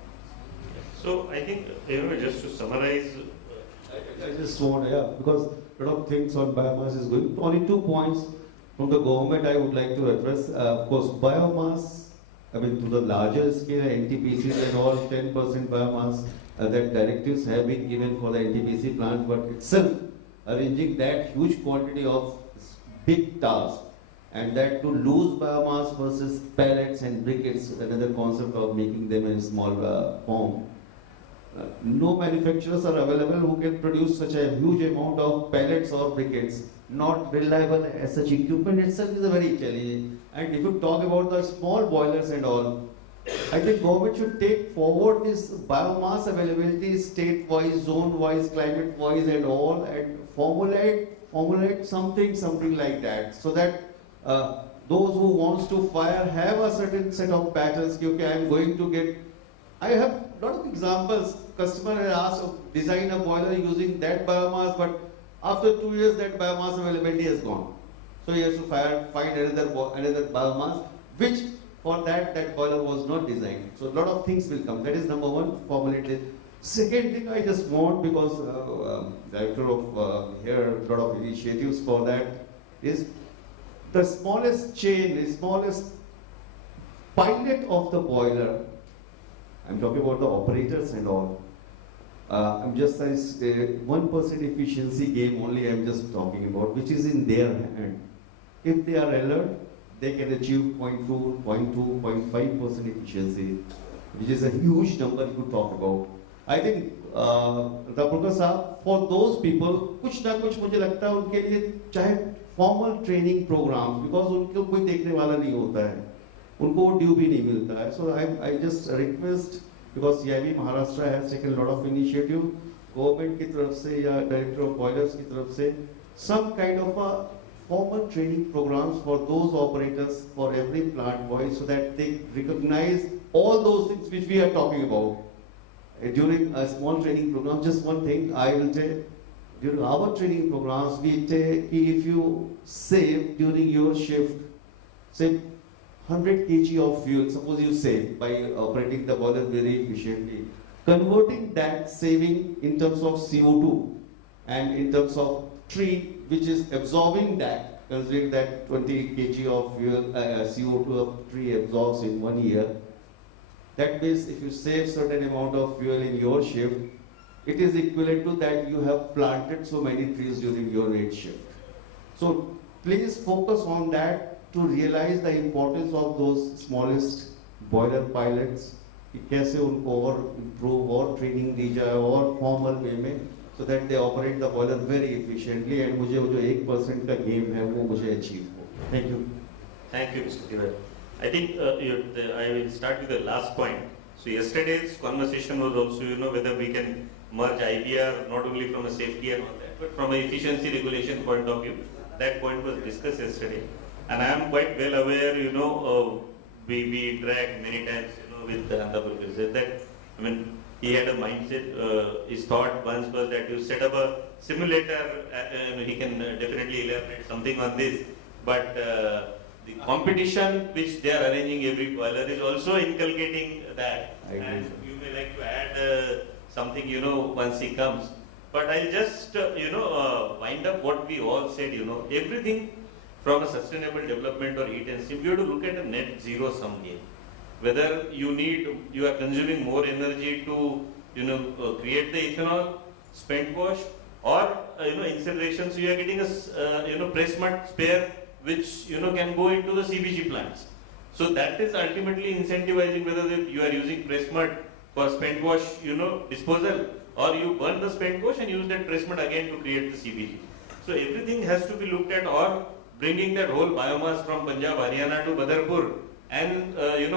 So I think, just to summarize. I just want, because a lot of things on biomass is going. Only 2 points from the government I would like to address. Of course, biomass, to the larger scale, NTPCs and all, 10% biomass, that directives have been given for the NTPC plant, but itself arranging that huge quantity of big task, and that to lose biomass versus pellets and briquettes, another concept of making them in small form. No manufacturers are available who can produce such a huge amount of pellets or briquettes. Not reliable as such equipment itself is a very challenging. And if you talk about the small boilers and all, I think government should take forward this biomass availability state-wise, zone-wise, climate-wise and all, and formulate something like that, so that those who wants to fire have a certain set of patterns. Okay, I am going to get. I have a lot of examples. Customer has asked to design a boiler using that biomass, but after 2 years that biomass availability has gone. So he has to find another biomass, which for that boiler was not designed. So a lot of things will come. That is number one, formulated. Second thing I just want, because director of here, a lot of initiatives for that, is the smallest chain, the smallest pilot of the boiler. I'm talking about the operators and all. I'm just as 1% efficiency game only I'm just talking about, which is in their hand. If they are alert, they can achieve 0.2, 0.5% efficiency, which is a huge number you could talk about. I think Dr. साहब, for those people, कुछ ना कुछ मुझे लगता है उनके लिए चाहे formal training programs, because उनको कोई देखने वाला नहीं होता है, उनको वो ड्यू भी नहीं मिलता है. So I just request, because CIB Maharashtra has taken a lot of initiative, government की तरफ से या Director of Boilers की तरफ से, some kind of a formal training programs for those operators for every plant voice, so that they recognize all those things which we are talking about. During a small training program, just one thing I will tell, during our training programs, we take, if you save during your shift, say 100 kg of fuel, suppose you save by operating the boiler very efficiently, converting that saving in terms of CO2 and in terms of tree, which is absorbing that, considering that 20 kg of fuel, CO2 of tree absorbs in 1 year. That means if you save certain amount of fuel in your shift, it is equivalent to that you have planted so many trees during your 8 shift. So please focus on that to realize the importance of those smallest boiler pilots, कि कैसे उनको और improve और training दी जाए और formal way में, so that they operate the boiler very efficiently, and मुझे वो जो 1% का game है वो मुझे achieve हो. Thank you. Thank you, Mr. Tiwari. I think I will start with the last point. So yesterday's conversation was also, whether we can merge IBR not only from a safety and all that, but from an efficiency regulation point of view. That point was discussed yesterday. And I am quite well aware, we interact many times, with the Honorable President, that, he had a mindset, his thought once was that you set up a simulator, he can definitely elaborate something on this, but the competition which they are arranging every boiler is also inculcating that. And you may like to add something, once he comes. But I'll just, wind up what we all said, everything from a sustainable development or heat and steam, you have to look at a net zero sum game. Whether you are consuming more energy to, create the ethanol, spent wash, or, incineration, so you are getting a press mud spare, which can go into the CBG plants. So that is ultimately incentivizing whether you are using press mud for spent wash, disposal, or you burn the spent wash and use that press mud again to create the CBG. So everything has to be looked at, or bringing that whole biomass from Punjab, Haryana to Badarpur, and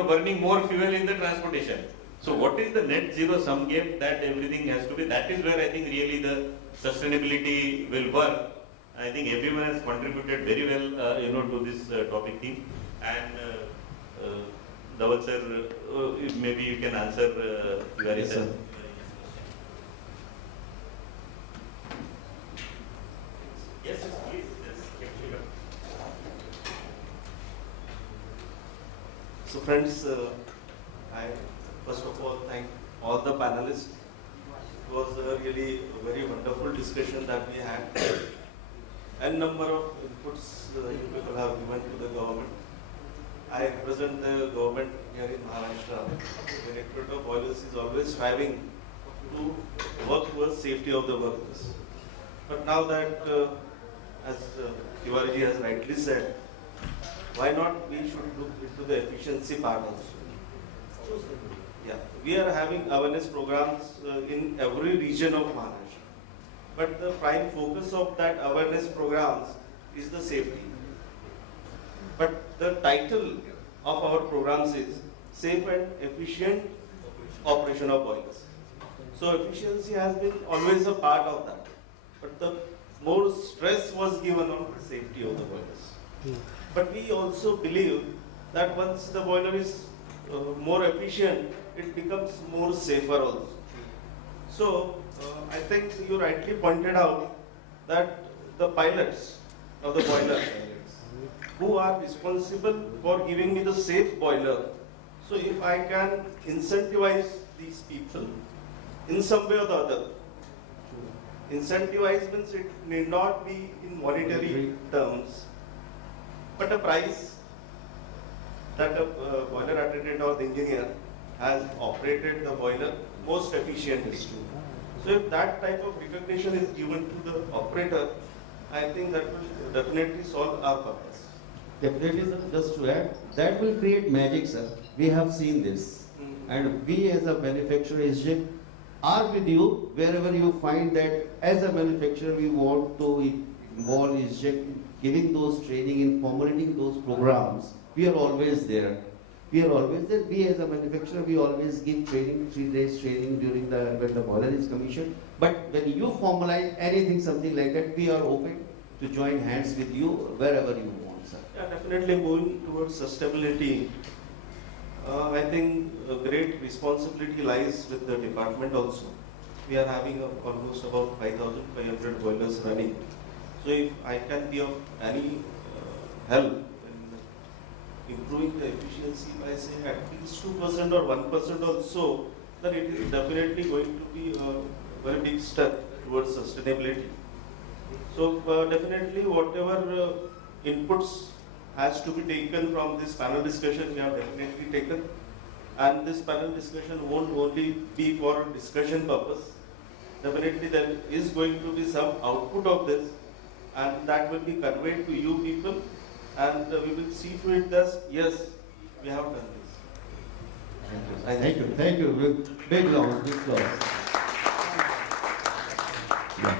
burning more fuel in the transportation. So what is the net zero sum game? That everything has to be. That is where I think really the sustainability will work. I think everyone has contributed very well, to this topic theme. And Dawal sir, maybe you can answer Tiwari Yes, sir. sir. Yes, please. Yes. So friends, I first of all thank all the panelists. It was really a very wonderful discussion that we had. N number of inputs you people have given to the government. I represent the government here in Maharashtra. The Directorate of Boilers is always striving to work towards safety of the workers. But now that, as Tiwari ji has rightly said, why not we should look into the efficiency part also. Yeah, we are having awareness programs in every region of Maharashtra. But the prime focus of that awareness programs is the safety. But the title of our programs is Safe and Efficient Operation of Boilers. So efficiency has been always a part of that. But the more stress was given on the safety of the boilers. But we also believe that once the boiler is more efficient, it becomes more safer also. So I think you rightly pointed out that the pilots of the boiler who are responsible for giving me the safe boiler. So if I can incentivize these people in some way or the other, incentivize means it need not be in monetary terms, but a price that a boiler attendant or the engineer has operated the boiler most efficiently. So if that type of recognition is given to the operator, I think that will definitely solve our purpose. Definitely, sir, just to add, that will create magic, sir. We have seen this. And we as a manufacturer, SJ, are with you wherever you find that as a manufacturer we want to involve giving those training in formulating those programs. We are always there. We are always there. We as a manufacturer, we always give training, 3 days training during when the boiler is commissioned. But when you formalize anything, something like that, we are open to join hands with you wherever you want, sir. Yeah, definitely moving towards sustainability. I think a great responsibility lies with the department also. We are having almost about 5,500 boilers running. So if I can be of any help in improving the efficiency by saying at least 2% or 1% also, then it is definitely going to be a very big step towards sustainability. So definitely whatever inputs has to be taken from this panel discussion, we have definitely taken. And this panel discussion won't only be for discussion purpose. Definitely there is going to be some output of this, and that will be conveyed to you people, and we will see to it that yes, we have done this. Thank you. Thank you. Big round, big applause. Yeah.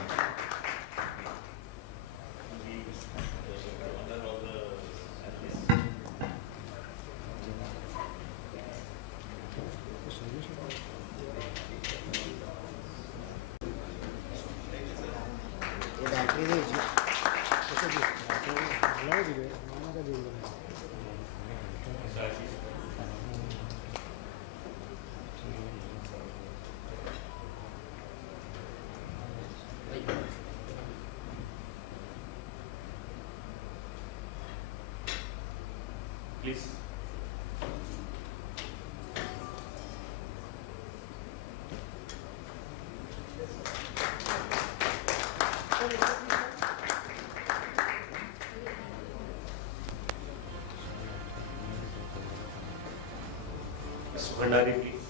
Please. Mr. Bhandari, please.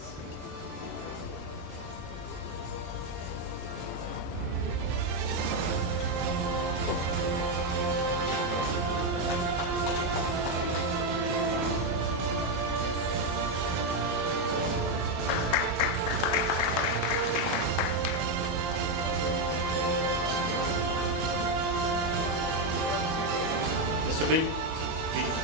Mr. Bill, please.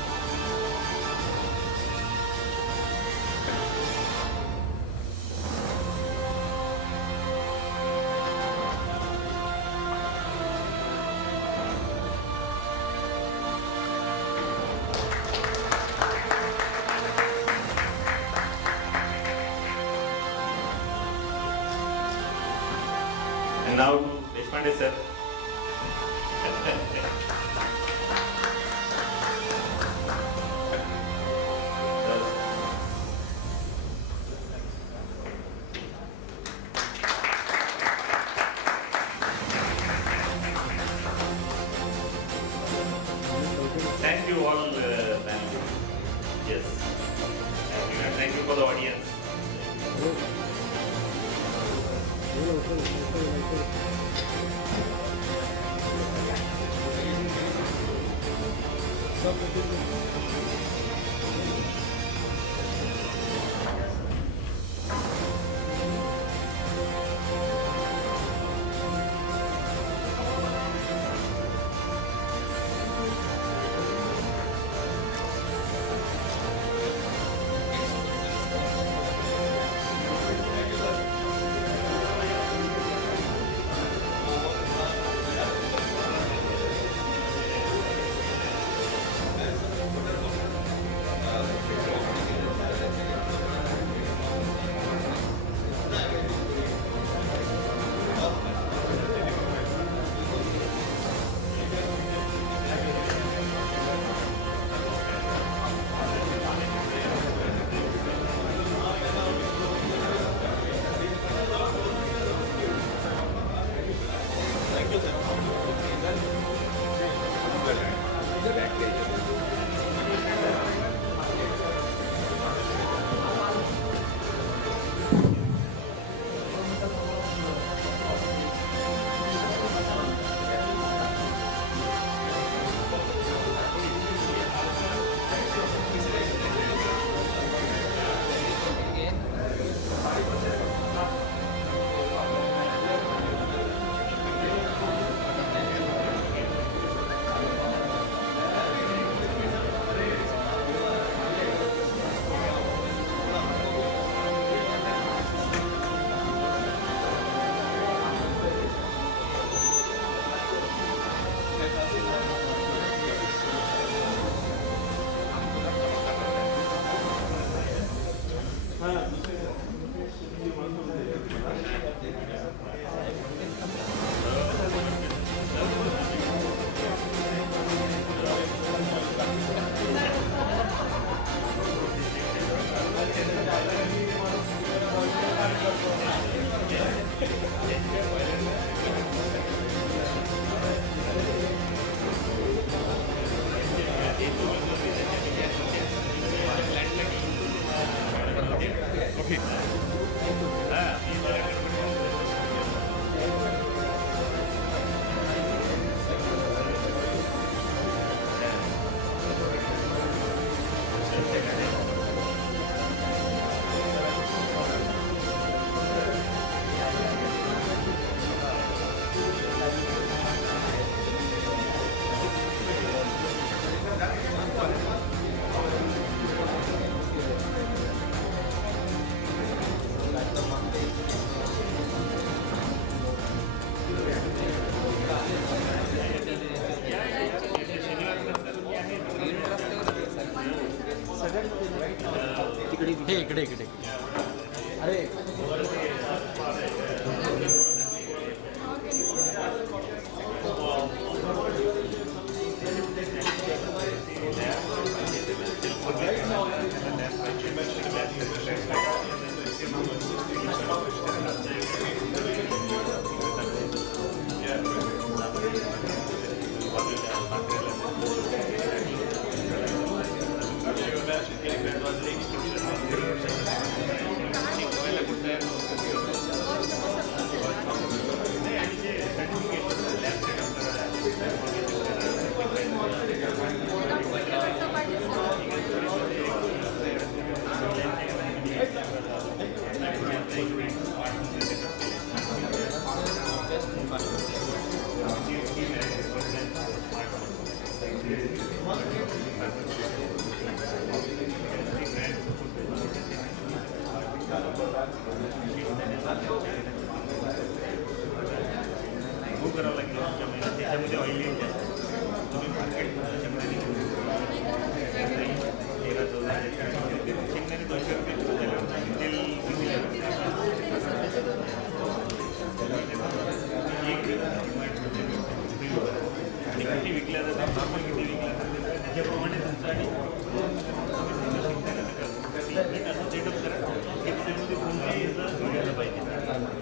And now to Deshpande sir. Thank you all, thank you. Yes. Thank you, and thank you for the audience. हे इकडे इकडे अरे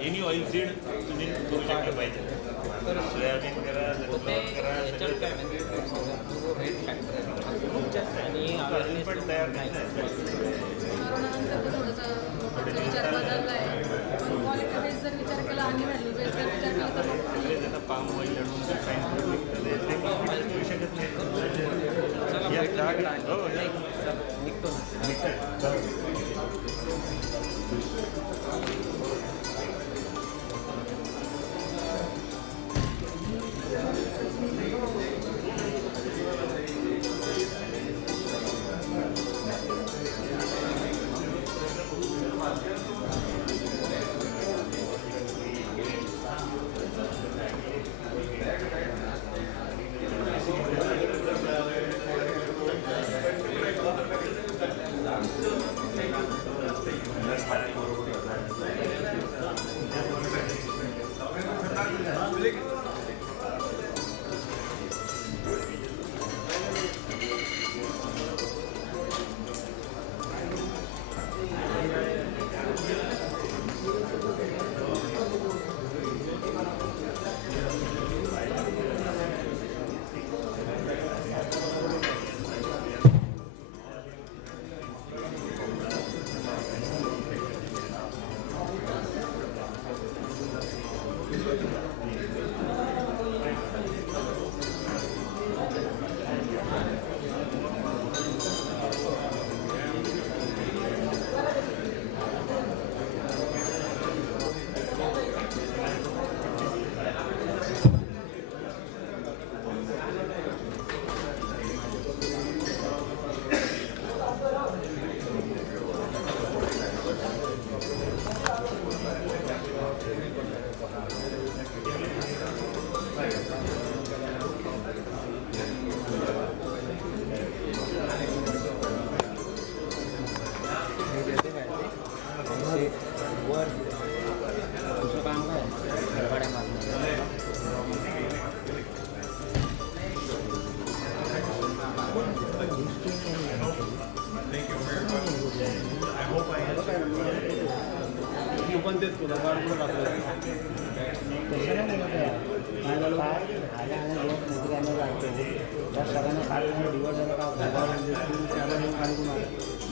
any oil seed तुम्ही करू शकलं पाहिजे. Soybean करा, पण तयार नाही. पाम ऑइल आणून शकत सगळ्यांना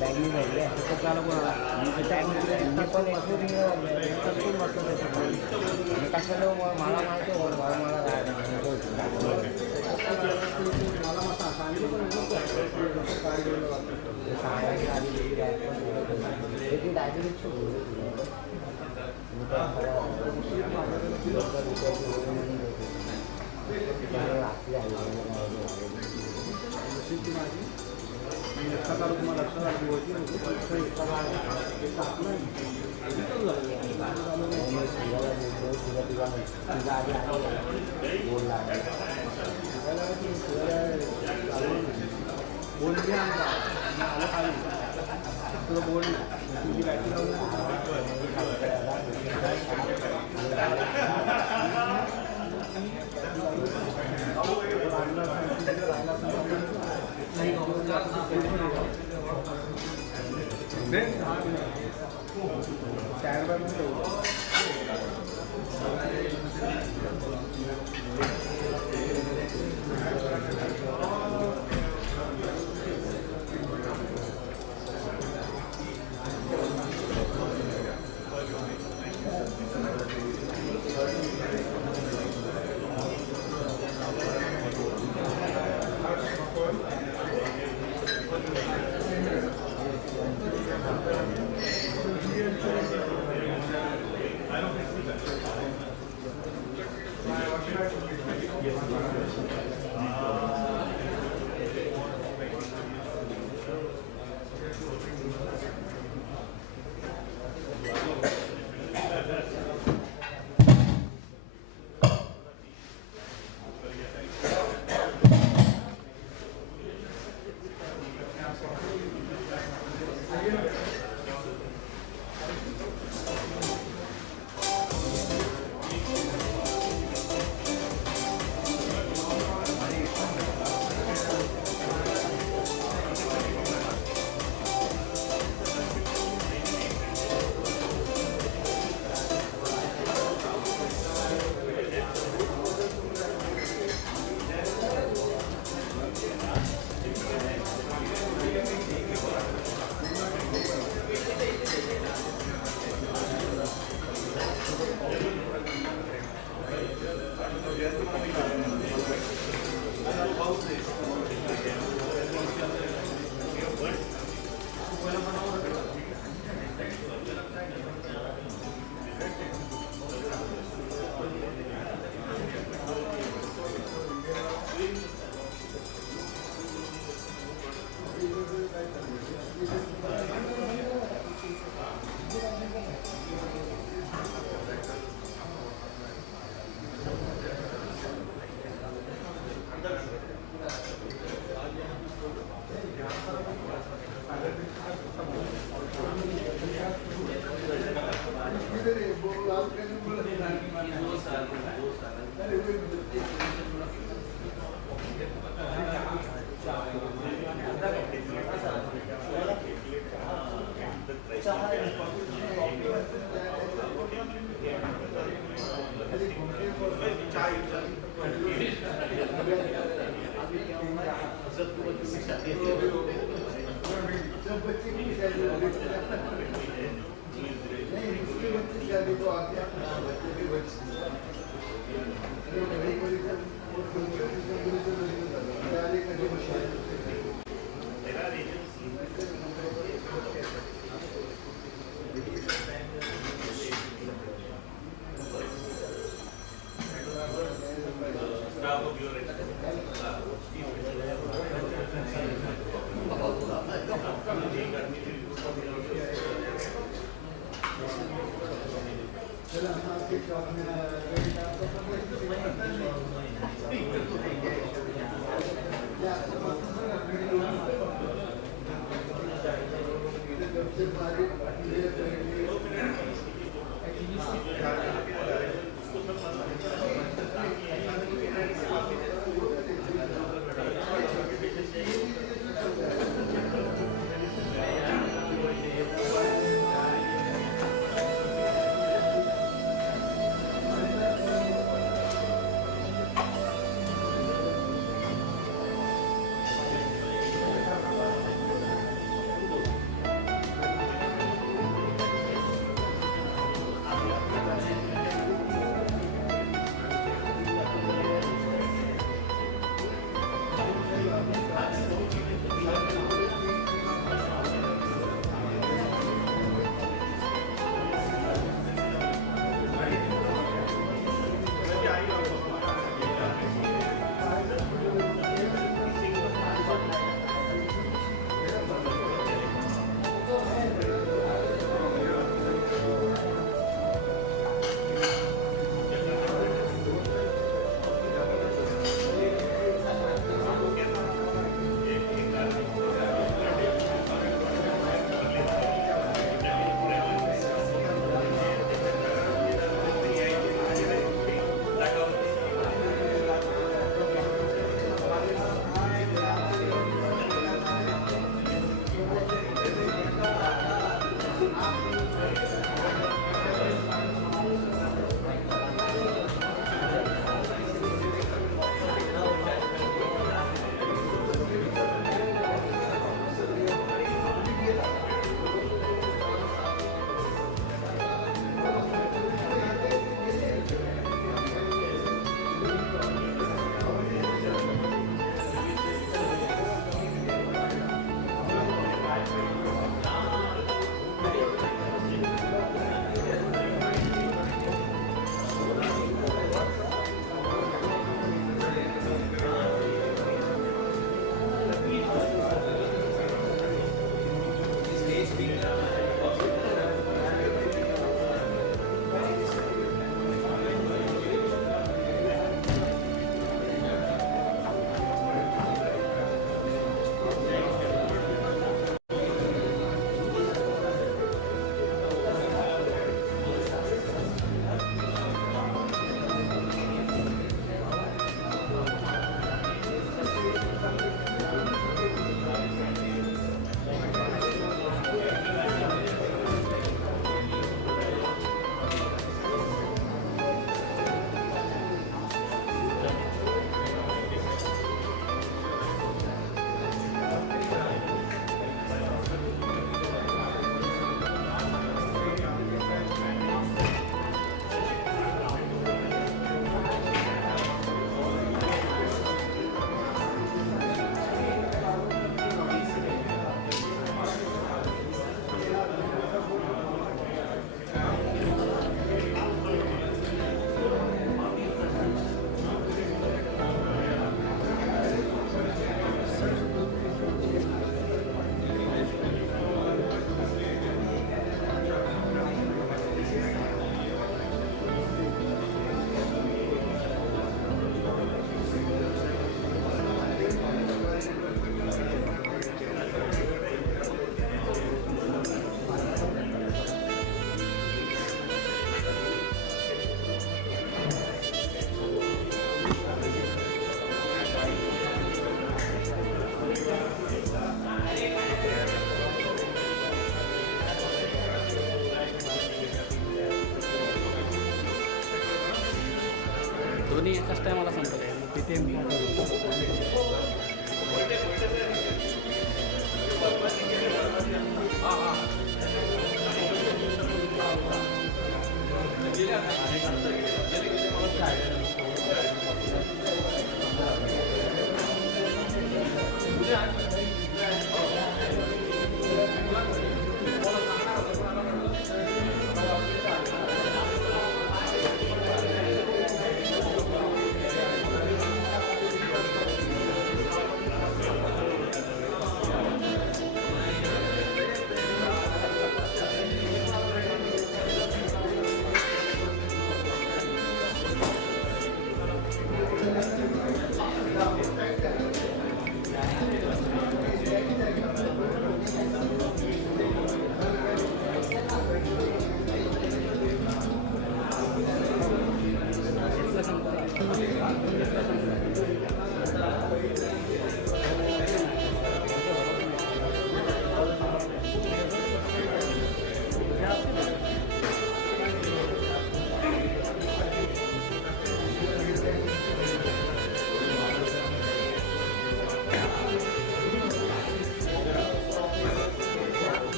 बॅगनी भरले मी पण एकूण कसून बसतो त्याच्यामध्ये कशाला मला माहिती आहे मला दोन्ही एकाच टायमाला संपत आहे मग तिथे इम्पॉर्टंट